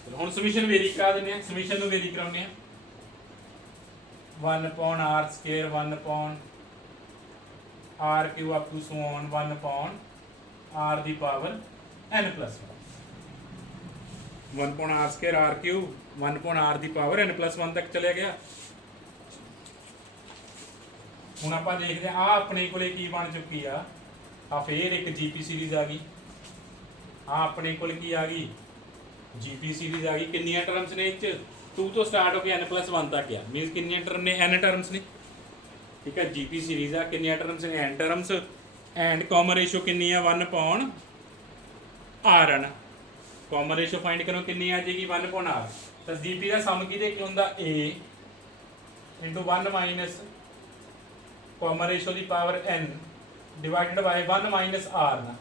ਚਲੋ ਹੁਣ ਸਮੀਸ਼ਨ ਵੇਰੀ ਕਰਾ ਦਿੰਦੇ ਆ, ਸਮੀਸ਼ਨ ਨੂੰ ਵੇਰੀ ਕਰਾਉਂਦੇ ਆ। 1 upon r square 1 upon r cube up to so on 1 upon r the power n plus 1 1 upon r square r cube 1 upon r the power n plus 1 तक चले गया। ਹੁਣ ਆਪਾਂ ਦੇਖਦੇ ਆ ਆਪਣੇ ਕੋਲੇ ਕੀ ਬਣ ਚੁੱਕੀ ਆ ਫੇਰ ਇੱਕ ਜੀਪੀ ਸੀਰੀਜ਼ ਆ ਗਈ। ਆਪਣੇ ਕੋਲ ਕੀ ਆ ਗਈ ਜੀਪੀ ਸੀਰੀਜ਼ ਆ ਗਈ। ਕਿੰਨੀਆਂ ਟਰਮਸ ਨੇ ਇਹ 'ਚ 2 ਤੋਂ ਸਟਾਰਟ ਹੋ ਕੇ n plus 1 तक ਆ, ਮੀਨਸ ਕਿੰਨੀਆਂ ਟਰਮ ਨੇ n ਟਰਮਸ ਨੇ। ਠੀਕ ਹੈ, ਜੀਪੀ ਸੀਰੀਜ਼ ਆ ਕਿੰਨੀਆਂ ਟਰਮਸ ਨੇ n terms and common ratio ਕਿੰਨੀ ਆ 1 upon r ਹੈ ਨਾ। ਕਾਮਨ ਰੇਸ਼ੋ ਫਾਈਂਡ ਕਰੋ ਕਿੰਨੀ ਆ ਜਾਏਗੀ 1 upon r। ਤਾਂ ਜੀਪੀ ਦਾ ਸਮ ਕਿਹਦੇ ਕੀ ਹੁੰਦਾ a into 1 minus common ratio ਦੀ power n divided by 1 minus r ਨਾ।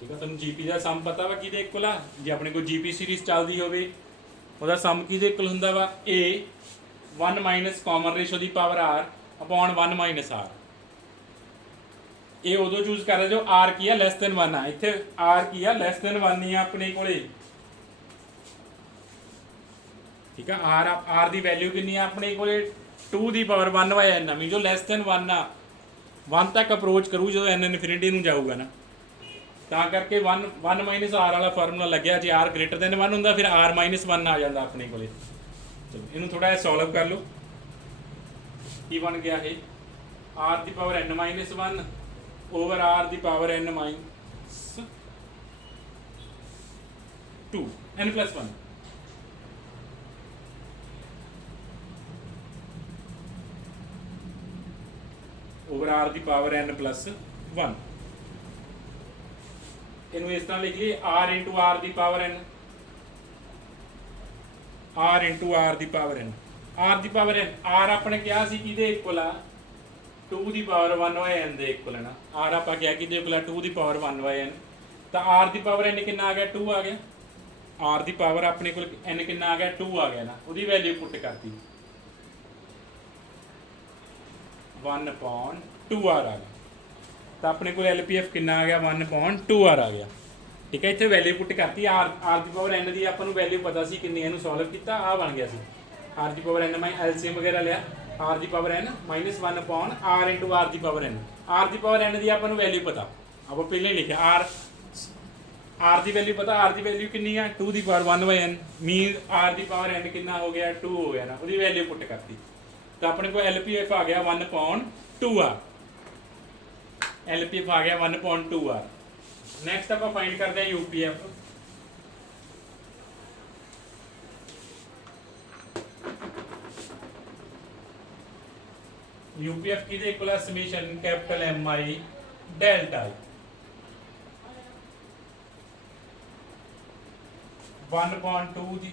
ਠੀਕ ਹੈ, ਤੁਹਾਨੂੰ ਜੀਪੀ ਦਾ ਸਮ ਪਤਾ ਵਾ ਕਿਹਦੇ ਇਕੁਅਲ ਆ। ਜੇ ਆਪਣੇ ਕੋਲ ਜੀਪੀ ਸੀਰੀਜ਼ ਚੱਲਦੀ ਹੋਵੇ ਉਹਦਾ ਸਮ ਕਿਹਦੇ ਇਕੁਅਲ ਹੁੰਦਾ ਵਾ a 1 minus ਕਾਮਨ ਰੇਸ਼ੋ ਦੀ power r upon 1 minus r। ਇਹ ਉਦੋਂ ਚੂਜ਼ ਕਰਦਾ ਜੋ r ਕੀ ਆ ਲੈਸ ਦੈਨ 1 ਆ। ਇੱਥੇ r ਕੀ ਆ ਲੈਸ ਦੈਨ 1 ਹੀ ਆ ਆਪਣੇ ਕੋਲੇ। ਠੀਕ ਆ, r ਦੀ ਵੈਲਿਊ ਕਿੰਨੀ ਆ ਆਪਣੇ ਕੋਲੇ 2 ਦੀ ਪਾਵਰ 1 ਬਾਈ n ਆ, ਮੀਨ ਜੋ ਲੈਸ ਦੈਨ 1 ਆ 1 ਤੱਕ ਅਪਰੋਚ ਕਰੂ ਜਦੋਂ n ਇਨਫਿਨਿਟੀ ਨੂੰ ਜਾਊਗਾ ਨਾ। ਤਾਂ ਕਰਕੇ 1 ਮਾਈਨਸ r ਵਾਲਾ ਫਾਰਮੂਲਾ ਲੱਗਿਆ। ਜੇ r ਗ੍ਰੇਟਰ ਦੈਨ 1 ਹੁੰਦਾ ਫਿਰ r ਮਾਈਨਸ 1 ਆ ਜਾਂਦਾ ਆਪਣੇ ਕੋਲੇ। ਚਲੋ ਇਹਨੂੰ ਥੋੜਾ ਜਿਹਾ ਸੋਲਵ ਕਰ ਲਓ। ਕੀ ਬਣ ਗਿਆ ਇਹ r ਦੀ power n minus 1 over r ਦੀ power n minus 2 n plus 1 over r ਦੀ ਪਾਵਰ n plus 1। ਇਹਨੂੰ ਇਸ ਤਰ੍ਹਾਂ ਲਿਖ ਲਈਏ r into r ਦੀ power n r into r ਦੀ ਪਾਵਰ n r ਦੀ ਪਾਵਰ n r ਆਪਣੇ ਕਿਹਾ ਸੀ ਕਿਹਦੇ ਇਕੁਅਲ ਆ 2 ਦੀ ਪਾਵਰ 1 ਬਾਈ n ਦੇ ਇਕੁਅਲ ਹੈ ਨਾ। r ਆਪਾਂ ਕਿਹਾ ਕਿਹਦੇ ਇਕੁਅਲ ਆ 2 ਦੀ ਪਾਵਰ 1 ਬਾਈ n। ਤਾਂ r ਦੀ ਪਾਵਰ n ਕਿੰਨਾ ਆ ਗਿਆ 2 ਆ ਗਿਆ। r ਦੀ ਪਾਵਰ ਆਪਣੇ ਕੋਲ n ਕਿੰਨਾ ਆ ਗਿਆ 2 ਆ ਗਿਆ ਨਾ। ਉਹਦੀ ਵੈਲਿਊ ਪੁੱਟ ਕਰਤੀ 1 upon 2r ਆ ਗਿਆ। ਤਾਂ ਆਪਣੇ ਕੋਲ LPF ਕਿੰਨਾ ਆ ਗਿਆ 1 upon 2r ਆ ਗਿਆ। ਠੀਕ ਹੈ, ਇੱਥੇ ਵੈਲਿਊ ਪੁੱਟ ਕਰਤੀ r ਦੀ ਪਾਵਰ n ਦੀ ਆਪਾਂ ਨੂੰ ਵੈਲਿਊ ਪਤਾ ਸੀ ਕਿੰਨੀ, ਇਹਨੂੰ ਸੋਲਵ ਕੀਤਾ ਆ ਬਣ ਗਿਆ ਸੀ r ਦੀ ਪਾਵਰ n ਮੈਂ LCM ਵਗੈਰਾ ਲਿਆ r ਦੀ power n minus 1 upon r into r ਦੀ ਪਾਵਰ n। r ਦੀ ਪਾਵਰ n ਦੀ ਆਪਾਂ ਨੂੰ ਵੈਲਿਊ ਪਤਾ, ਆਪਾਂ ਪਹਿਲਾਂ ਹੀ ਲਿਖਿਆ r ਦੀ ਵੈਲਿਊ ਪਤਾ। r ਦੀ ਵੈਲਿਊ ਕਿੰਨੀ ਆ 2 ਦੀ ਪਾਵਰ 1 ਬਾਈ n, ਮੀਨ r ਦੀ ਪਾਵਰ n ਕਿੰਨਾ ਹੋ ਗਿਆ 2 ਹੋ ਗਿਆ ਨਾ। ਉਹਦੀ ਵੈਲਿਊ ਪੁੱਟ ਕਰਤੀ ਤਾਂ ਆਪਣੇ ਕੋਲ LPF ਆ ਗਿਆ 1 upon 2r। LPF ਆ ਗਿਆ 1 upon 2r। ਨੈਕਸਟ ਆਪਾਂ ਫਾਈਂਡ ਕਰਦੇ ਹਾਂ UPF। UPF ਕਿਹਦੇ ਇਕੁਅਲ ਆ summation capital MI delta I 1 upon 2 ਦੀ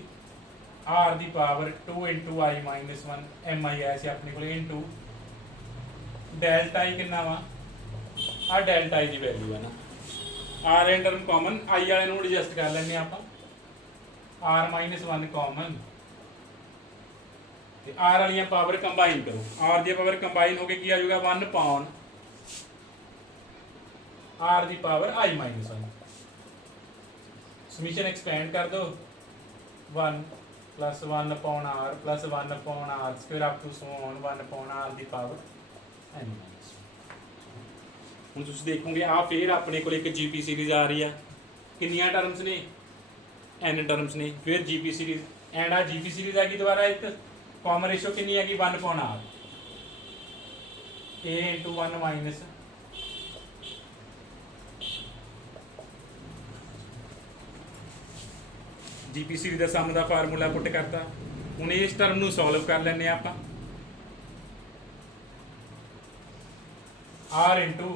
r ਦੀ power 2 into i minus 1 MI ਆਇਆ ਸੀ ਆਪਣੇ ਕੋਲ into ਡੈਲਟਾ I ਕਿੰਨਾ ਵਾ ਆ ਡੈਲਟਾ I ਦੀ ਵੈਲਿਊ ਹੈ ਨਾ। r and term common i ਵਾਲੇ ਨੂੰ ਐਡਜਸਟ ਕਰ ਲੈਂਦੇ ਆਪਾਂ r minus 1 ਕਾਮਨ ਤੇ r ਵਾਲੀਆਂ ਪਾਵਰ ਕੰਬਾਈਨ ਕਰੋ। r ਦੀ ਪਾਵਰ ਕੰਬਾਈਨ ਹੋ ਕੇ ਕੀ ਆ ਜਾਊਗਾ 1 upon r ਦੀ ਪਾਵਰ i minus 1। ਸਮੀਸ਼ਨ ਐਕਸਪੈਂਡ ਕਰ ਦੋ 1 plus 1 upon r plus 1 upon r square up to so on 1 upon r ਦੀ ਪਾਵਰ n minus 1। ਹੁਣ ਤੁਸੀਂ ਦੇਖੋਗੇ ਆ ਫੇਰ ਆਪਣੇ ਕੋਲ ਇੱਕ ਜੀਪੀ ਸੀਰੀਜ਼ ਆ ਰਹੀ ਆ। ਕਿੰਨੀਆਂ ਟਰਮਸ ਨੇ n ਟਰਮਸ ਨੇ। ਫਿਰ ਜੀਪੀ ਸੀਰੀਜ਼ ਐਂਡ ਆ ਜੀਪੀ ਸੀਰੀਜ਼ ਆ ਗਈ ਦੁਬਾਰਾ ਇੱਕ ਕਾਮਨ ਰੇਸ਼ੋ ਕਿੰਨੀ ਹੈਗੀ 1 upon r a into 1 minus जीपीसीडी का सम का फार्मूला पुट करता। हुण इस टर्म नूं सॉल्व कर लैंदे आपां। आर इंटू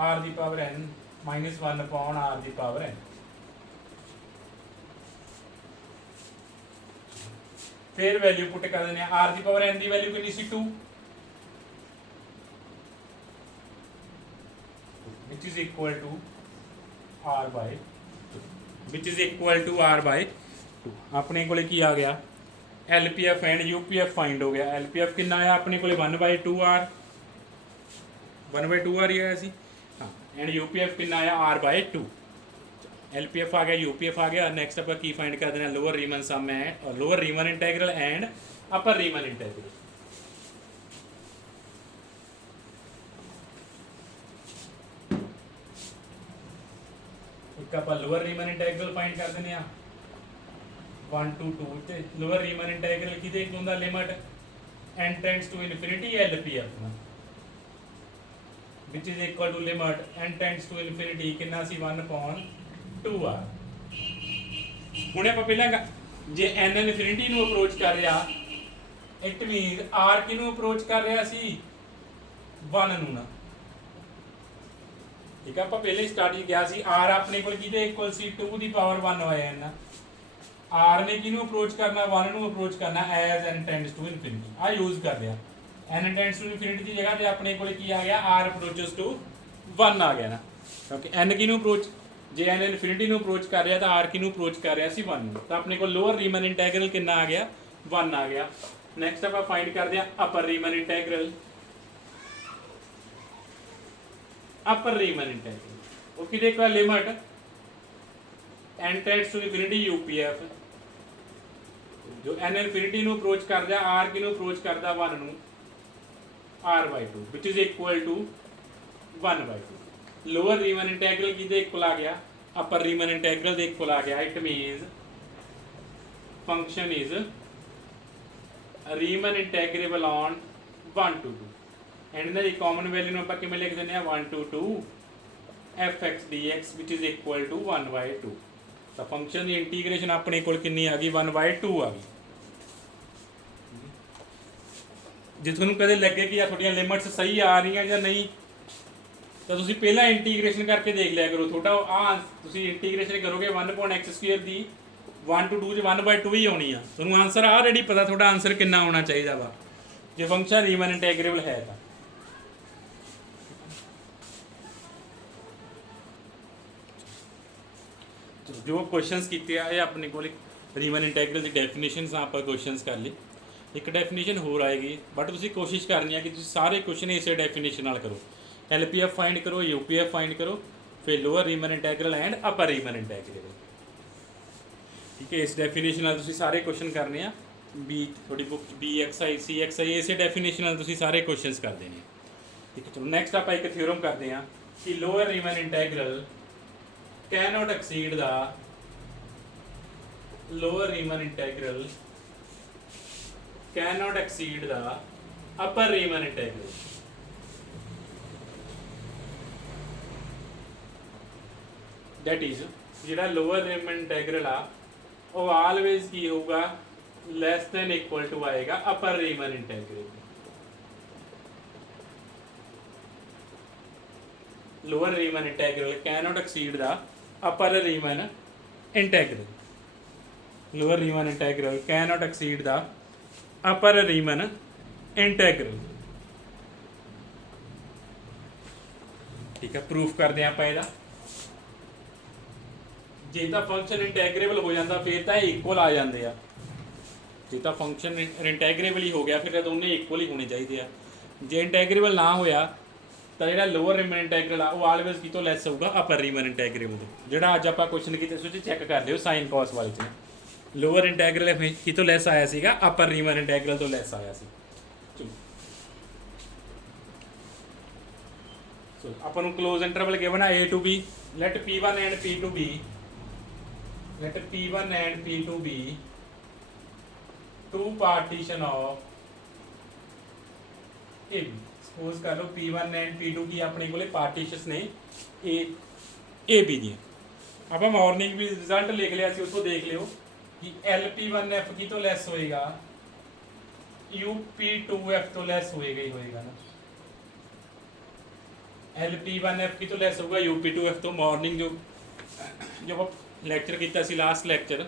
आर दी power n minus 1 upon r दी पावर n। फिर वैल्यू पुट कर देने आर दी पावर n दी वैल्यू कितनी सी 2 which is equal to r by 2 which is equal to r by 2। अपने को की आ गया LPF एंड UPF फाइंड हो गया। LPF कितना आया अपने को 1/2r 1/2r ही आया सी। हाँ एंड UPF कितना आया r/2। LPF आ गया UPF आ गया। नेक्स्ट आप की फाइंड कर देना लोअर रीमन सम है और lower Riemann integral and upper Riemann integral. एक आप लोअर रीमन इंटेग्रल फाइंड कर देने 1 to 2 ते लोअर रीमन इंटेग्रल की देख लूंगा limit n tends to infinity LPF which is equal to limit n tends to infinity कितना सी 1/2r। हुणे ਆਪਾਂ ਪਹਿਲਾਂ ਜੇ n ਇਨਫਿਨਿਟੀ ਨੂੰ ਅਪਰੋਚ ਕਰ ਰਿਹਾ ਇਟ ਮੀਨਸ r ਕਿਹਨੂੰ ਅਪਰੋਚ ਕਰ ਰਿਹਾ ਸੀ 1 ਨੂੰ ਨਾ। ਠੀਕ ਆ ਆਪਾਂ ਪਹਿਲੇ ਸਟਾਰਟ ਹੀ ਕਿਹਾ ਸੀ r ਆਪਣੇ ਕੋਲ ਕਿਹਦੇ ਇਕੁਅਲ ਸੀ 2 ਦੀ ਪਾਵਰ 1 ਹੋਇਆ n। r ਨੇ ਕਿਹਨੂੰ ਅਪਰੋਚ ਕਰਨਾ 1 ਨੂੰ ਅਪਰੋਚ ਕਰਨਾ as n tends to infinity ਆ ਯੂਜ਼ ਕਰ ਲਿਆ। n tends to infinity ਦੀ ਜਗ੍ਹਾ ਤੇ ਆਪਣੇ ਕੋਲ ਕੀ ਆ ਗਿਆ r approaches to 1 ਆ ਗਿਆ ਨਾ ਕਿਉਂਕਿ n ਕਿਹਨੂੰ ਅਪਰੋਚ ਜੇ n ਇਨਫਿਨਿਟੀ ਨੂੰ ਅਪਰੋਚ ਕਰ ਰਿਹਾ ਤਾਂ r ਕਿਹਨੂੰ ਅਪਰੋਚ ਕਰ ਰਿਹਾ ਸੀ 1 ਨੂੰ। ਤਾਂ ਆਪਣੇ ਕੋਲ ਲੋਅਰ ਰੀਮਨ ਇੰਟੈਗਰਲ ਕਿੰਨਾ ਆ ਗਿਆ 1 ਆ ਗਿਆ। ਨੈਕਸਟ ਆਪਾਂ ਫਾਈਂਡ ਕਰਦੇ ਆ ਅਪਰ ਰੀਮਨ ਇੰਟੈਗਰਲ। ਅਪਰ ਰੀਮਨ ਇੰਟੈਗਰਲ ਉਹ ਕਿਹਦੇ ਕੋਲ limit n tends to infinity UPF ਜੋ n ਇਨਫਿਨਿਟੀ ਨੂੰ ਅਪਰੋਚ ਕਰਦਾ r ਕਿਹਨੂੰ ਅਪਰੋਚ ਕਰਦਾ 1 ਨੂੰ r/2 which is equal to 1/2। Lower Riemann integral किदे इक्वल आ गया अपर रीमन इंटेग्रल दे इक्वल आ गया। It means function is Riemann integrable on 1 to 2 and ना ये कॉमन वैल्यू ਨੂੰ ਆਪਾਂ ਕਿਵੇਂ ਲਿਖ ਦਿੰਦੇ ਆ 1 to 2 fx dx which is equal to 1/2। ਤਾਂ ਫੰਕਸ਼ਨ ਦੀ ਇੰਟੀਗ੍ਰੇਸ਼ਨ ਆਪਣੇ ਕੋਲ ਕਿੰਨੀ ਆ ਗਈ 1/2 ਆ ਗਈ। ਜੇ ਤੁਹਾਨੂੰ ਕਦੇ ਲੱਗੇ ਕਿ ਆ ਤੁਹਾਡੀਆਂ ਲਿਮਿਟਸ ਸਹੀ ਆ ਰਹੀਆਂ ਜਾਂ ਨਹੀਂ ਤਾਂ ਤੁਸੀਂ ਪਹਿਲਾਂ ਇੰਟੀਗ੍ਰੇਸ਼ਨ ਕਰਕੇ ਦੇਖ ਲਿਆ ਕਰੋ। ਤੁਹਾਡਾ ਆ ਤੁਸੀਂ ਇੰਟੀਗ੍ਰੇਸ਼ਨ ਕਰੋਗੇ 1/x² ਦੀ 1 to 2 ਚ 1/2 ਹੀ ਆਉਣੀ ਆ। ਤੁਹਾਨੂੰ ਆਨਸਰ ਆਲਰੇਡੀ ਪਤਾ ਤੁਹਾਡਾ ਆਨਸਰ ਕਿੰਨਾ ਹੋਣਾ ਚਾਹੀਦਾ ਵਾ ਜੇ ਫੰਕਸ਼ਨ ਰੀਮਨ ਇੰਟੈਗਰੇਬਲ ਹੈ ਤਾਂ। ਜੋ ਕੁਐਸਚਨਸ ਕੀਤੇ ਆ ਇਹ ਆਪਣੇ ਕੋਲ ਰੀਮਨ ਇੰਟੈਗਰਲ ਦੀ ਡੈਫੀਨੇਸ਼ਨਸ ਆਪਾਂ ਕੁਐਸਚਨਸ ਕਰ ਲਈ। ਇੱਕ ਡੈਫੀਨੇਸ਼ਨ ਹੋਰ ਆਏਗੀ ਬਟ ਤੁਸੀਂ ਕੋਸ਼ਿਸ਼ ਕਰਨੀ ਹੈ ਕਿ ਤੁਸੀਂ ਸਾਰੇ ਕੁਐਸਚਨ ਇਸੇ ਡੈਫੀਨੇਸ਼ਨ ਨਾਲ ਕਰੋ। LPF फाइंड करो UPF फाइंड करो फिर lower Riemann इंटैग्रल and upper Riemann इंटैग्रल। ठीक है इस डेफिनेशन नाल तुसीं सारे क्वेश्चन करने आ बी थोड़ी बुक BXI CXI इसे डेफिनेशन नाल तुसीं सारे क्वेश्चंस कर देने। ठीक है चलो नेक्स्ट आप एक थ्योरम करते हैं कि lower Riemann integral can not exceed the lower Riemann integral can not exceed the upper Riemann integral. That is ਜਿਹੜਾ ਲੋਅਰ ਰੀਮਨ ਇੰਟੈਗਰਲ ਆ ਉਹ ਆਲਵੇਜ਼ ਕੀ ਹੋਊਗਾ ਲੈਸ ਦੈਨ ਇਕੁਅਲ ਟੂ ਆਏਗਾ upper Riemann integral. Lower Riemann integral can not exceed the upper Riemann integral. Lower Riemann integral can not exceed the upper Riemann integral. ਠੀਕ ਹੈ proof ਕਰਦੇ ਆਪਾਂ ਇਹਦਾ। ਜੇ ਤਾਂ ਫੰਕਸ਼ਨ ਇੰਟੈਗਰੇਬਲ ਹੋ ਜਾਂਦਾ ਫਿਰ ਤਾਂ ਇਹ ਇਕੁਅਲ ਆ ਜਾਂਦੇ ਆ। ਜੇ ਤਾਂ ਫੰਕਸ਼ਨ ਇੰਟੈਗਰੇਬਲ ਹੀ ਹੋ ਗਿਆ ਫਿਰ ਤਾਂ ਦੋਨੇ ਇਕੁਅਲ ਹੀ ਹੋਣੇ ਚਾਹੀਦੇ ਆ। ਜੇ ਇੰਟੈਗਰੇਬਲ ਨਾ ਹੋਇਆ ਤਾਂ ਜਿਹੜਾ ਲੋਅਰ ਰੀਮਨ ਇੰਟੈਗਰਲ ਆ ਉਹ ਆਲਵੇਜ਼ ਕਿਤੋਂ ਲੈਸ ਹੋਊਗਾ ਅਪਰ ਰੀਮਨ ਇੰਟੈਗਰੇਬਲ ਤੋਂ। ਜਿਹੜਾ ਅੱਜ ਆਪਾਂ ਕੁਐਸਚਨ ਕੀਤੇ ਸੋਚੇ ਚੈੱਕ ਕਰ ਲਿਓ ਸਾਈਨ ਕਾਸ ਵਾਲੇ 'ਚ ਲੋਅਰ ਇੰਟੈਗਰਲ ਕਿਤੋਂ ਲੈਸ ਆਇਆ ਸੀਗਾ ਅਪਰ ਰੀਮਨ ਇੰਟੈਗਰਲ ਤੋਂ ਲੈਸ ਆਇਆ ਸੀ। ਚਲੋ ਆਪਾਂ ਨੂੰ ਕਲੋਜ਼ ਇੰਟਰਵਲ ਗਿਵਨ ਆ a to b let p1 and p2 be let P1 and P2 be two partition of AB। Suppose कर लो P1 and P2 की अपने को पार्टीशंस ने A B दी। ਆਪਾਂ ਮਾਰਨਿੰਗ ਵੀ ਰਿਜ਼ਲਟ ਲਿਖ ਲਿਆ ਸੀ, ਉੱਥੋਂ ਦੇਖ ਲਿਓ ਕਿ LP1F ਕੀ ਤੋਂ ਲੈਸ ਹੋਏਗਾ, UP2F ਤੋਂ ਲੈਸ ਹੋਏਗਾ ਹੀ ਹੋਏਗਾ ਨਾ। LP1F ਕੀ ਤੋਂ ਲੈਸ ਹੋਊਗਾ, UP2F ਤੋਂ। ਮਾਰਨਿੰਗ ਜੋ ਆਪਾਂ ਲੈਕਚਰ ਕੀਤਾ ਸੀ ਲਾਸਟ ਲੈਕਚਰ,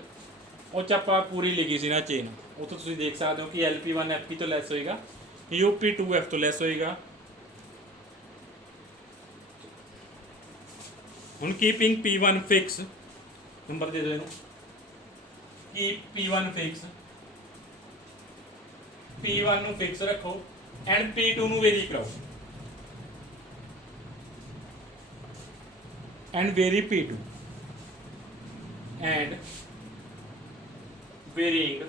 ਉਹ 'ਚ ਆਪਾਂ ਪੂਰੀ ਲਿਖੀ ਸੀ ਨਾ ਚੇਨ, ਉੱਥੋਂ ਤੁਸੀਂ ਦੇਖ ਸਕਦੇ ਹੋ ਕਿ LP1F ਕੀ ਤੋਂ ਲੈਸ ਹੋਏਗਾ, UP2F ਤੋਂ ਲੈਸ ਹੋਏਗਾ। ਹੁਣ ਕੀਪਿੰਗ P1 ਫਿਕਸ, ਨੰਬਰ ਦੇ ਦਿਓ ਇਹਨੂੰ, ਕੀਪ P1 ਫਿਕਸ, P1 ਨੂੰ ਫਿਕਸ ਰੱਖੋ ਐਂਡ P2 ਨੂੰ ਵੇਰੀ ਕਰਾਓ ਐਂਡ ਵੇਰੀ P2 ਐਂਡ ਵੇਰੀਇੰਗ,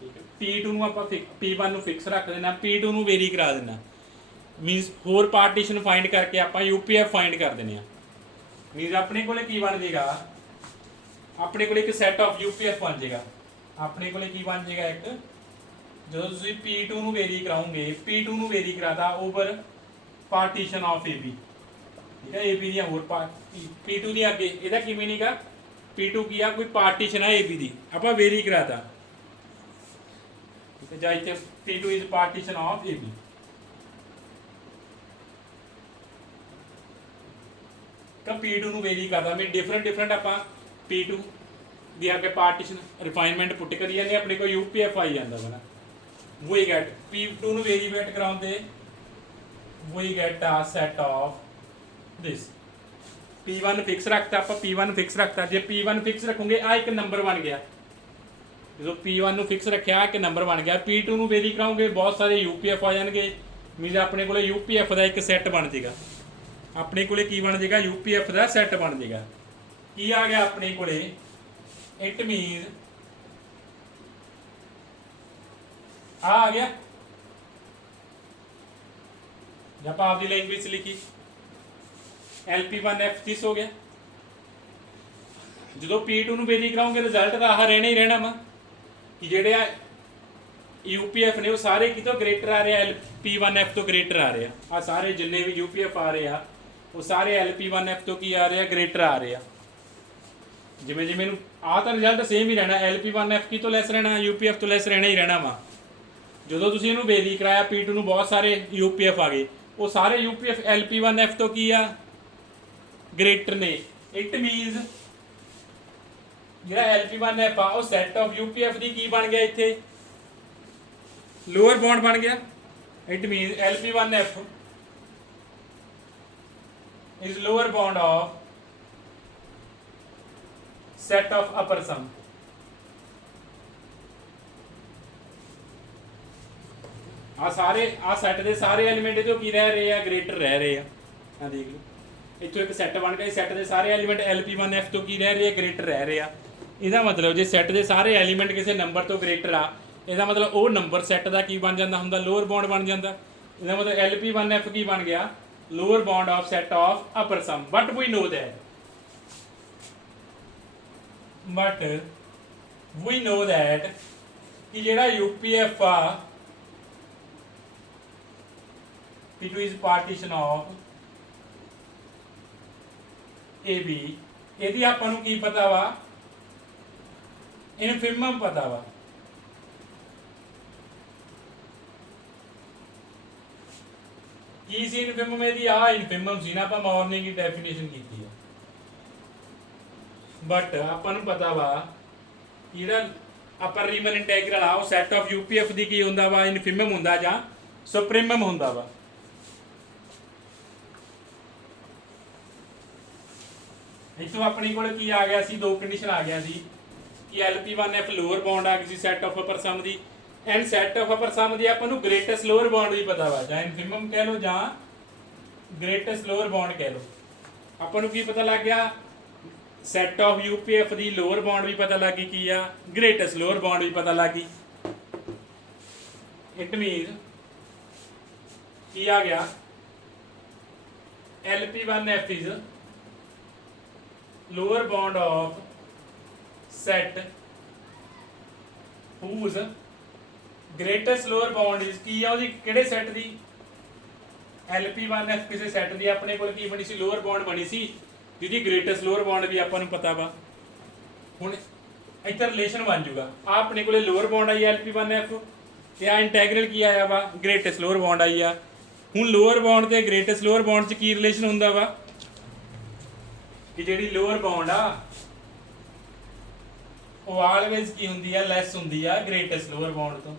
ਠੀਕ ਹੈ। P2 ਨੂੰ ਆਪਾਂ P1 ਨੂੰ ਫਿਕਸ ਰੱਖ ਦੇਣਾ, P2 ਨੂੰ ਵੇਰੀ ਕਰਾ ਦੇਣਾ, ਮੀਨਸ ਹੋਰ ਪਾਰਟੀਸ਼ਨ ਫਾਈਂਡ ਕਰਕੇ ਆਪਾਂ UPF ਫਾਈਂਡ ਕਰ ਦੇਣੇ ਆ। ਮੀਨਸ ਆਪਣੇ ਕੋਲੇ ਕੀ ਬਣ ਜਾਏਗਾ, ਆਪਣੇ ਕੋਲੇ ਇੱਕ ਸੈਟ ਆਫ UPF ਬਣ ਜਾਏਗਾ। ਆਪਣੇ ਕੋਲੇ ਕੀ ਬਣ ਜਾਏਗਾ, ਇੱਕ ਜਦੋਂ ਤੁਸੀਂ P2 ਨੂੰ ਵੇਰੀ ਕਰਾਉਂਗੇ, P2 ਨੂੰ ਵੇਰੀ ਕਰਾਤਾ ਓਵਰ ਪਾਰਟੀਸ਼ਨ ਆਫ AB, ਠੀਕ ਹੈ। AB ਦੀਆਂ ਹੋਰ P2 ਦੀ ਅੱਗੇ ਇਹਦਾ ਕੀ ਮੀਨਿੰਗ ਆ, P2 ਕੀ ਆ, ਕੋਈ ਪਾਰਟੀਸ਼ਨ ਆ AB ਦੀ, ਆਪਾਂ ਵੇਰੀ ਕਰਾਤਾ, ਠੀਕ ਹੈ। ਜਾਂ ਇੱਥੇ P2 is partition of AB, ਤਾਂ P2 ਨੂੰ ਵੇਰੀ ਕਰਦਾ। ਮੈਂ ਡਿਫਰੈਂਟ ਆਪਾਂ P2 ਦੀ ਅੱਗੇ ਪਾਰਟੀਸ਼ਨ ਰਿਫਾਈਨਮੈਂਟ ਪੁੱਟ ਕਰੀ ਜਾਂਦੇ, ਆਪਣੇ ਕੋਲ UPF ਆਈ ਜਾਂਦਾ ਵਾ ਨਾ, we get P2 ਨੂੰ ਵੇਰੀਵੇਟ ਕਰਾਉਂਦੇ, we get a set of this। P1 fix ਰੱਖਤਾ ਆਪਾਂ, P1 ਫਿਕਸ ਰੱਖਤਾ, ਜੇ P1 ਫਿਕਸ ਰੱਖੋਗੇ ਆ ਇੱਕ ਨੰਬਰ ਬਣ ਗਿਆ, ਜਦੋਂ P1 ਨੂੰ ਫਿਕਸ ਰੱਖਿਆ ਇੱਕ ਨੰਬਰ ਬਣ ਗਿਆ। P2 ਨੂੰ ਵੇਰੀ ਕਰਾਉਂਗੇ ਬਹੁਤ ਸਾਰੇ UPF ਆ ਜਾਣਗੇ, ਮੀਨਸ ਆਪਣੇ ਕੋਲੇ UPF ਦਾ ਇੱਕ ਸੈੱਟ ਬਣ ਜਾਏਗਾ। ਆਪਣੇ ਕੋਲੇ ਕੀ ਬਣ ਜਾਏਗਾ, UPF ਦਾ ਸੈੱਟ ਬਣ ਜਾਏਗਾ। ਕੀ ਆ ਗਿਆ ਆਪਣੇ ਕੋਲੇ, ਇਟ ਮੀਨਸ ਆ ਗਿਆ, ਜੇ ਆਪਾਂ ਆਪਦੀ ਲੈਂਗੁਏਜ ਲਿਖੀ LP1F ਕਿਸ ਹੋ ਗਿਆ। ਜਦੋਂ P2 ਨੂੰ ਵੇਰੀ ਕਰਾਉਂਗੇ ਰਿਜ਼ਲਟ ਤਾਂ ਆਹ ਰਹਿਣਾ ਹੀ ਰਹਿਣਾ ਵਾ ਕਿ ਜਿਹੜੇ ਆ UPF ਨੇ ਉਹ ਸਾਰੇ ਕਿਤੋਂ ਗ੍ਰੇਟਰ ਆ ਰਹੇ ਆ, LP1F ਤੋਂ ਗ੍ਰੇਟਰ ਆ ਰਹੇ ਆ। ਆ ਸਾਰੇ ਜਿੰਨੇ ਵੀ UPF ਆ ਰਹੇ ਆ ਉਹ ਸਾਰੇ LP1F ਤੋਂ ਕੀ ਆ ਰਹੇ ਆ, ਗ੍ਰੇਟਰ ਆ ਰਹੇ ਆ। ਜਿਵੇਂ ਜਿਵੇਂ ਨੂੰ ਆ ਤਾਂ ਰਿਜ਼ਲਟ ਸੇਮ ਹੀ ਰਹਿਣਾ, LP1F ਕੀ ਤੋਂ ਲੈਸ ਰਹਿਣਾ, UPF ਤੋਂ ਲੈਸ ਰਹਿਣਾ ਹੀ ਰਹਿਣਾ ਵਾ। ਜਦੋਂ ਤੁਸੀਂ ਇਹਨੂੰ ਵੇਰੀ ਕਰਾਇਆ P2 ਨੂੰ ਬਹੁਤ ਸਾਰੇ UPF ਆ ਗਏ, ਉਹ ਸਾਰੇ UPF LP1F ਤੋਂ ਕੀ ਆ, ਗ੍ਰੇਟਰ ਨੇ। ਇਟ ਮੀਨਸ ਜਿਹੜਾ LP1F ਆ ਉਹ ਸੈਟ ਆਫ UPF ਦੀ ਕੀ ਬਣ ਗਿਆ, ਇੱਥੇ ਲੋਅਰ ਬੌਂਡ ਬਣ ਗਿਆ। It means LP1F is lower bound of set of upper sum। ਆ ਸਾਰੇ ਆ ਸੈੱਟ ਦੇ ਸਾਰੇ ਐਲੀਮੈਂਟ ਇਹਦੇ ਕੀ ਰਹਿ ਰਹੇ ਆ, ਗ੍ਰੇਟਰ ਰਹਿ ਰਹੇ ਆ। ਆ ਦੇਖ ਲਓ ਇੱਥੋਂ ਇੱਕ ਸੈੱਟ ਬਣ ਗਿਆ, ਸੈੱਟ ਦੇ ਸਾਰੇ ਐਲੀਮੈਂਟ LP1F ਤੋਂ ਕੀ ਰਹਿ ਰਹੇ ਆ, ਗ੍ਰੇਟਰ ਰਹਿ ਰਹੇ ਆ। ਇਹਦਾ ਮਤਲਬ ਜੇ ਸੈੱਟ ਦੇ ਸਾਰੇ ਐਲੀਮੈਂਟ ਕਿਸੇ ਨੰਬਰ ਤੋਂ ਗ੍ਰੇਟਰ ਆ, ਇਹਦਾ ਮਤਲਬ ਉਹ ਨੰਬਰ ਸੈੱਟ ਦਾ ਕੀ ਬਣ ਜਾਂਦਾ ਹੁੰਦਾ, ਲੋਅਰ ਬਾਉਂਡ ਬਣ ਜਾਂਦਾ। ਇਹਦਾ ਮਤਲਬ LP1F ਕੀ ਬਣ ਗਿਆ, lower bound of set of upper sum। But we know that कि ਜਿਹੜਾ UPF ਆ P2 is partition of AB, ਇਹਦੀ ਆਪਾਂ ਨੂੰ ਕੀ ਪਤਾ ਵਾ, ਇਨਫਿਮਮ ਪਤਾ ਵਾ। ਕੀ ਸੀ ਇਨਫਿਮਮ, ਇਹਦੀ ਆ ਇਨਫਿਮਮ ਸੀ ਨਾ, ਆਪਾਂ ਮਾਰਨਿੰਗ ਦੀ ਡੈਫੀਨੇਸ਼ਨ ਕੀਤੀ ਹੈ। ਬਟ ਆਪਾਂ ਨੂੰ ਪਤਾ ਵਾ ਜਿਹੜਾ ਅਪਰ ਰੀਮਨ ਇੰਟੈਗਰਲ ਆ ਉਹ ਸੈਟ ਆਫ UPF ਦੀ ਕੀ ਹੁੰਦਾ ਵਾ, ਇਨਫਿਮਮ ਹੁੰਦਾ ਜਾਂ ਸੁਪਰੀਮਮ ਹੁੰਦਾ ਵਾ। ਇੱਥੋਂ ਆਪਣੀ ਕੋਲ ਕੀ ਆ ਗਿਆ ਸੀ, ਦੋ ਕੰਡੀਸ਼ਨ ਆ ਗਿਆ ਸੀ ਕਿ LP1F ਲੋਅਰ ਬਾਉਂਡ ਆ ਗਈ ਸੀ set of upper sum the, and set of ਅਪਰ ਸਮ ਦੀ ਆਪਾਂ ਨੂੰ ਗ੍ਰੇਟੈਸਟ ਲੋਅਰ ਬਾਉਂਡ ਵੀ ਪਤਾ ਵਾ, ਜਾਂ ਇਨਫਿਮਮ ਕਹਿ ਲਓ ਜਾਂ ਗ੍ਰੇਟੈਸਟ ਲੋਅਰ ਬਾਉਂਡ ਕਹਿ ਲਓ। ਆਪਾਂ ਨੂੰ ਕੀ ਪਤਾ ਲੱਗ ਗਿਆ, set of UPF the lower bound ਵੀ ਪਤਾ ਲੱਗ ਗਈ, ਕੀ ਆ ਗ੍ਰੇਟੈਸਟ ਲੋਅਰ ਬਾਉਂਡ ਵੀ ਪਤਾ ਲੱਗ ਗਈ। ਇਟ ਮੀਨਸ ਕੀ ਆ ਗਿਆ, LP1F is lower bound of set whose greatest lower bound is ਕੀ ਆ ਉਹਦੀ, ਕਿਹੜੇ ਸੈੱਟ ਦੀ, LP1F ਕਿਸੇ ਸੈੱਟ ਦੀ ਆਪਣੇ ਕੋਲ ਕੀ ਬਣੀ ਸੀ, ਲੋਅਰ ਬਾਉਂਡ ਬਣੀ ਸੀ ਜਿਹਦੀ ਗ੍ਰੇਟੈਸਟ ਲੋਅਰ ਬਾਉਂਡ ਵੀ ਆਪਾਂ ਨੂੰ ਪਤਾ ਵਾ। ਹੁਣ ਇੱਥੇ ਰਿਲੇਸ਼ਨ ਬਣ ਜੂਗਾ, ਆ ਆਪਣੇ ਕੋਲੇ ਲੋਅਰ ਬਾਉਂਡ ਆਈ LP1F ਤੇ ਆ ਇੰਟੈਗਰਲ ਕੀ ਆਇਆ ਵਾ, ਗ੍ਰੇਟੈਸਟ ਲੋਅਰ ਬਾਉਂਡ ਆਈ ਆ। ਹੁਣ ਲੋਅਰ ਬਾਉਂਡ ਤੇ ਗ੍ਰੇਟੈਸਟ ਲੋਅਰ ਬਾਉਂਡ 'ਚ ਕੀ ਰਿਲੇਸ਼ਨ ਹੁੰਦਾ ਵਾ ਕਿ ਜਿਹੜੀ ਲੋਅਰ ਬਾਉਂਡ ਆ ਉਹ ਆਲਵੇਜ਼ ਕੀ ਹੁੰਦੀ ਆ, ਲੈਸ ਹੁੰਦੀ ਆ ਗ੍ਰੇਟੈਸਟ ਲੋਅਰ ਬਾਉਂਡ ਤੋਂ।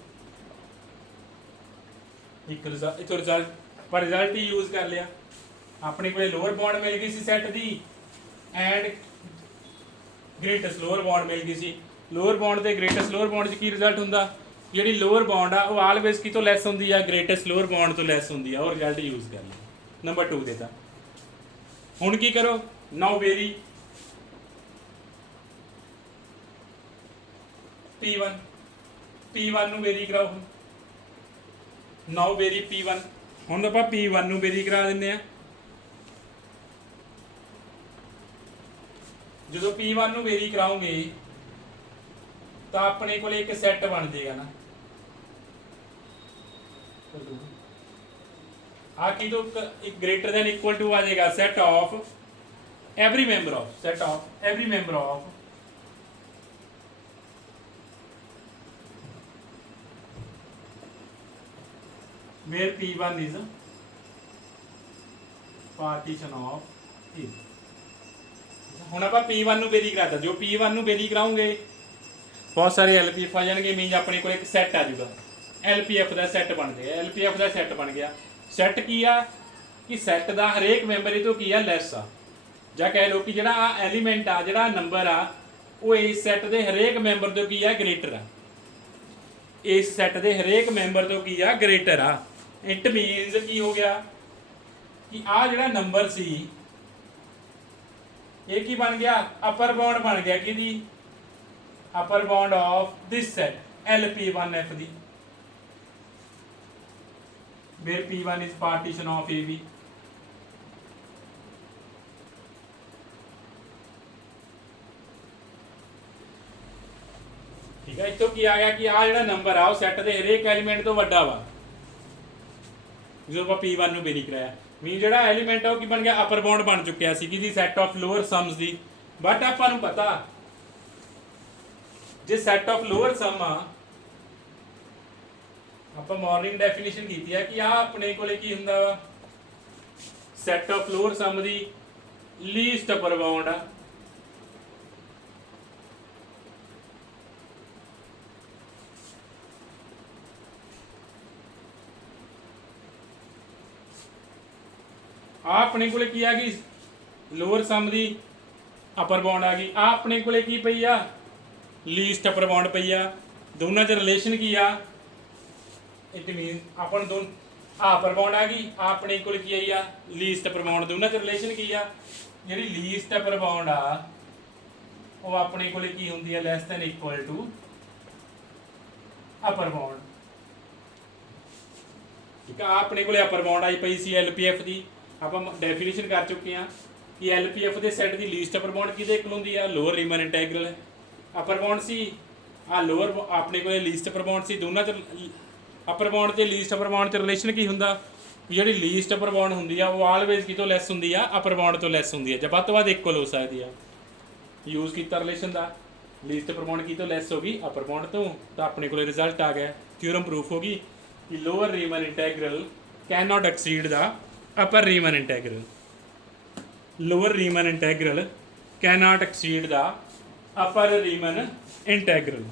ਇੱਕ ਇਥੋਂ ਰਿਜ਼ਲਟ ਪਰ ਰਿਜ਼ਲਟ ਹੀ ਯੂਜ਼ ਕਰ ਲਿਆ। ਆਪਣੇ ਕੋਲੇ ਲੋਅਰ ਬਾਉਂਡ ਮਿਲ ਗਈ ਸੀ set the and greatest lower bound ਮਿਲ ਗਈ ਸੀ। ਲੋਅਰ ਬਾਉਂਡ ਤੇ ਗ੍ਰੇਟੈਸਟ ਲੋਅਰ ਬਾਉਂਡ 'ਚ ਕੀ ਰਿਜ਼ਲਟ ਹੁੰਦਾ, ਜਿਹੜੀ ਲੋਅਰ ਬਾਉਂਡ ਆ ਉਹ ਆਲਵੇਜ਼ ਕਿਤੋਂ ਲੈਸ ਹੁੰਦੀ ਆ, ਗ੍ਰੇਟੈਸਟ ਲੋਅਰ ਬਾਉਂਡ ਤੋਂ ਲੈਸ ਹੁੰਦੀ ਆ। ਉਹ ਰਿਜ਼ਲਟ ਯੂਜ਼ ਕਰ ਲਿਆ। ਨੰਬਰ 2 ਦੇਤਾ। ਹੁਣ ਕੀ ਕਰੋ, ਨਾਓ ਵੇਰੀ P1 ਨੂੰ ਵੇਰੀ ਕਰਾਓ। ਹੁਣ ਨਾਓ ਵੇਰੀ P1। ਹੁਣ ਆਪਾਂ P1 ਨੂੰ ਵੇਰੀ ਕਰਾ ਦਿੰਦੇ ਆ। ਜਦੋਂ P1 ਨੂੰ ਵੇਰੀ ਕਰਾਉਂਗੇ ਤਾਂ ਆਪਣੇ ਕੋਲੇ ਇੱਕ ਸੈੱਟ ਬਣ ਜਾਏਗਾ ਨਾ, ਆ ਕੀ ਤੋਂ ਇੱਕ ਗ੍ਰੇਟਰ ਦੈਨ ਇਕੁਅਲ ਟੂ ਆ ਜਾਏਗਾ set of every member of where P1 is partition of A। ਹੁਣ ਆਪਾਂ P1 ਨੂੰ ਵੇਰੀ ਕਰਾਤਾ, ਜੋ P1 ਨੂੰ ਵੇਰੀ ਕਰਾਉਂਗੇ ਬਹੁਤ ਸਾਰੇ LPF ਆ ਜਾਣਗੇ, ਮੀਨਸ ਆਪਣੇ ਕੋਲ ਇੱਕ ਸੈੱਟ ਆ ਜਾਊਗਾ, LPF ਦਾ ਸੈੱਟ ਬਣ ਜਾਏਗਾ। LPF ਦਾ ਸੈੱਟ ਬਣ ਗਿਆ। ਸੈੱਟ ਕੀ ਆ ਕਿ ਸੈੱਟ ਦਾ ਹਰੇਕ ਮੈਂਬਰ ਇਹ ਤੋਂ ਕੀ ਆ, ਲੈਸ ਆ, ਜਾਂ ਕਹਿ ਲਓ ਕਿ ਜਿਹੜਾ ਆ ਐਲੀਮੈਂਟ ਆ, ਜਿਹੜਾ ਨੰਬਰ ਆ ਉਹ ਇਸ ਸੈੱਟ ਦੇ ਹਰੇਕ ਮੈਂਬਰ ਤੋਂ ਕੀ ਆ, ਗ੍ਰੇਟਰ ਆ। ਇਸ ਸੈੱਟ ਦੇ ਹਰੇਕ ਮੈਂਬਰ ਤੋਂ ਕੀ ਆ, ਗ੍ਰੇਟਰ ਆ। ਇਟ ਮੀਨਸ ਕੀ ਹੋ ਗਿਆ ਕਿ ਆ ਜਿਹੜਾ ਨੰਬਰ ਸੀ ਇਹ ਕੀ ਬਣ ਗਿਆ, ਅਪਰ ਬਾਉਂਡ ਬਣ ਗਿਆ। ਕਿਹਦੀ, upper bound of this set LP1F ਦੀ, where P1 is partition of AB। ਠੀਕ ਹੈ, ਇੱਥੋਂ ਕੀ ਆ ਗਿਆ ਕਿ ਆ ਜਿਹੜਾ ਨੰਬਰ ਆ ਉਹ ਸੈੱਟ ਦੇ ਹਰੇਕ ਐਲੀਮੈਂਟ ਤੋਂ ਵੱਡਾ ਵਾ। ਜਦੋਂ ਆਪਾਂ P1 ਨੂੰ ਵੇਰੀ ਕਰਾਇਆ ਮੀਨ ਜਿਹੜਾ ਐਲੀਮੈਂਟ ਆ ਉਹ ਕੀ ਬਣ ਗਿਆ, ਅਪਰ ਬਾਉਂਡ ਬਣ ਚੁੱਕਿਆ ਸੀ ਕਿਹਦੀ, set of lower sums the. But ਆਪਾਂ ਨੂੰ ਪਤਾ ਜੇ ਸੈੱਟ ਆਫ ਲੋਅਰ ਸਮ ਆ, ਆਪਾਂ ਮਾਰਨਿੰਗ ਡੈਫੀਨੇਸ਼ਨ ਕੀਤੀ ਹੈ ਕਿ ਆ ਆਪਣੇ ਕੋਲੇ ਕੀ ਹੁੰਦਾ ਵਾ, set of lower sum the least upper bound ਆ। ਆ ਆਪਣੇ ਕੋਲੇ ਕੀ ਆ ਗਈ, ਲੋਅਰ ਸਮ ਦੀ ਅਪਰ ਬਾਉਂਡ ਆ ਗਈ। ਆ ਆਪਣੇ ਕੋਲੇ ਕੀ ਪਈ ਆ, ਲੀਸਟ ਅਪਰ ਬਾਉਂਡ ਪਈ ਆ। ਦੋਨਾਂ 'ਚ ਰਿਲੇਸ਼ਨ ਕੀ ਆ, ਇਟ ਮੀਨ ਆਪਾਂ ਨੂੰ ਆ ਅਪਰ ਬਾਉਂਡ ਆ ਗਈ, ਆ ਆਪਣੇ ਕੋਲ ਕੀ ਆਈ ਆ, ਲੀਸਟ ਅਪਰ ਬਾਉਂਡ। ਦੋਨਾਂ 'ਚ ਰਿਲੇਸ਼ਨ ਕੀ ਆ, ਜਿਹੜੀ ਲੀਸਟ ਅਪਰ ਬਾਉਂਡ ਆ ਉਹ ਆਪਣੇ ਕੋਲੇ ਕੀ ਹੁੰਦੀ ਆ, less than equal to upper bound. ਠੀਕ ਆ, ਆਪਣੇ ਕੋਲੇ ਅਪਰ ਬਾਉਂਡ ਆਈ ਪਈ ਸੀ LPF ਦੀ। ਆਪਾਂ ਡੈਫੀਨੇਸ਼ਨ ਕਰ ਚੁੱਕੇ ਆ ਕਿ LPF ਦੇ ਸੈੱਟ ਦੀ ਲੀਸਟ ਅਪਰ ਬਾਉਂਡ ਕਿਹਦੇ ਕੋਲ ਹੁੰਦੀ ਆ, ਲੋਅਰ ਰੀਮਨ ਇੰਟੈਗਰਲ ਅਪਰ ਬਾਉਂਡ ਸੀ। ਆ ਲੋਅਰ ਆਪਣੇ ਕੋਲੇ ਲੀਸਟ ਅਪਰ ਬਾਉਂਡ ਸੀ। ਦੋਨਾਂ 'ਚ ਅਪਰ ਬਾਉਂਡ ਤੇ ਲੀਸਟ ਅਪਰ ਬਾਉਂਡ 'ਚ ਰਿਲੇਸ਼ਨ ਕੀ ਹੁੰਦਾ, ਜਿਹੜੀ ਲੀਸਟ ਅਪਰ ਬਾਉਂਡ ਹੁੰਦੀ ਆ ਉਹ ਆਲਵੇਜ਼ ਕਿਤੋਂ ਲੈਸ ਹੁੰਦੀ ਆ, ਅਪਰ ਬਾਉਂਡ ਤੋਂ ਲੈਸ ਹੁੰਦੀ ਆ, ਜਾਂ ਵੱਧ ਤੋਂ ਵੱਧ ਇਕੁਅਲ ਹੋ ਸਕਦੀ ਆ। ਯੂਜ਼ ਕੀਤਾ ਰਿਲੇਸ਼ਨ ਦਾ, ਲੀਸਟ ਅਪਰ ਬਾਉਂਡ ਕਿਤੋਂ ਲੈਸ ਹੋ ਗਈ, ਅਪਰ ਬਾਉਂਡ ਤੋਂ, ਤਾਂ ਆਪਣੇ ਕੋਲੇ ਰਿਜ਼ਲਟ ਆ ਗਿਆ। ਥਿਊਰਮ ਪ੍ਰੂਫ ਹੋ ਗਈ ਕਿ lower Riemann integral can not exceed the upper Riemann integral. Lower Riemann integral cannot exceed the upper Riemann integral.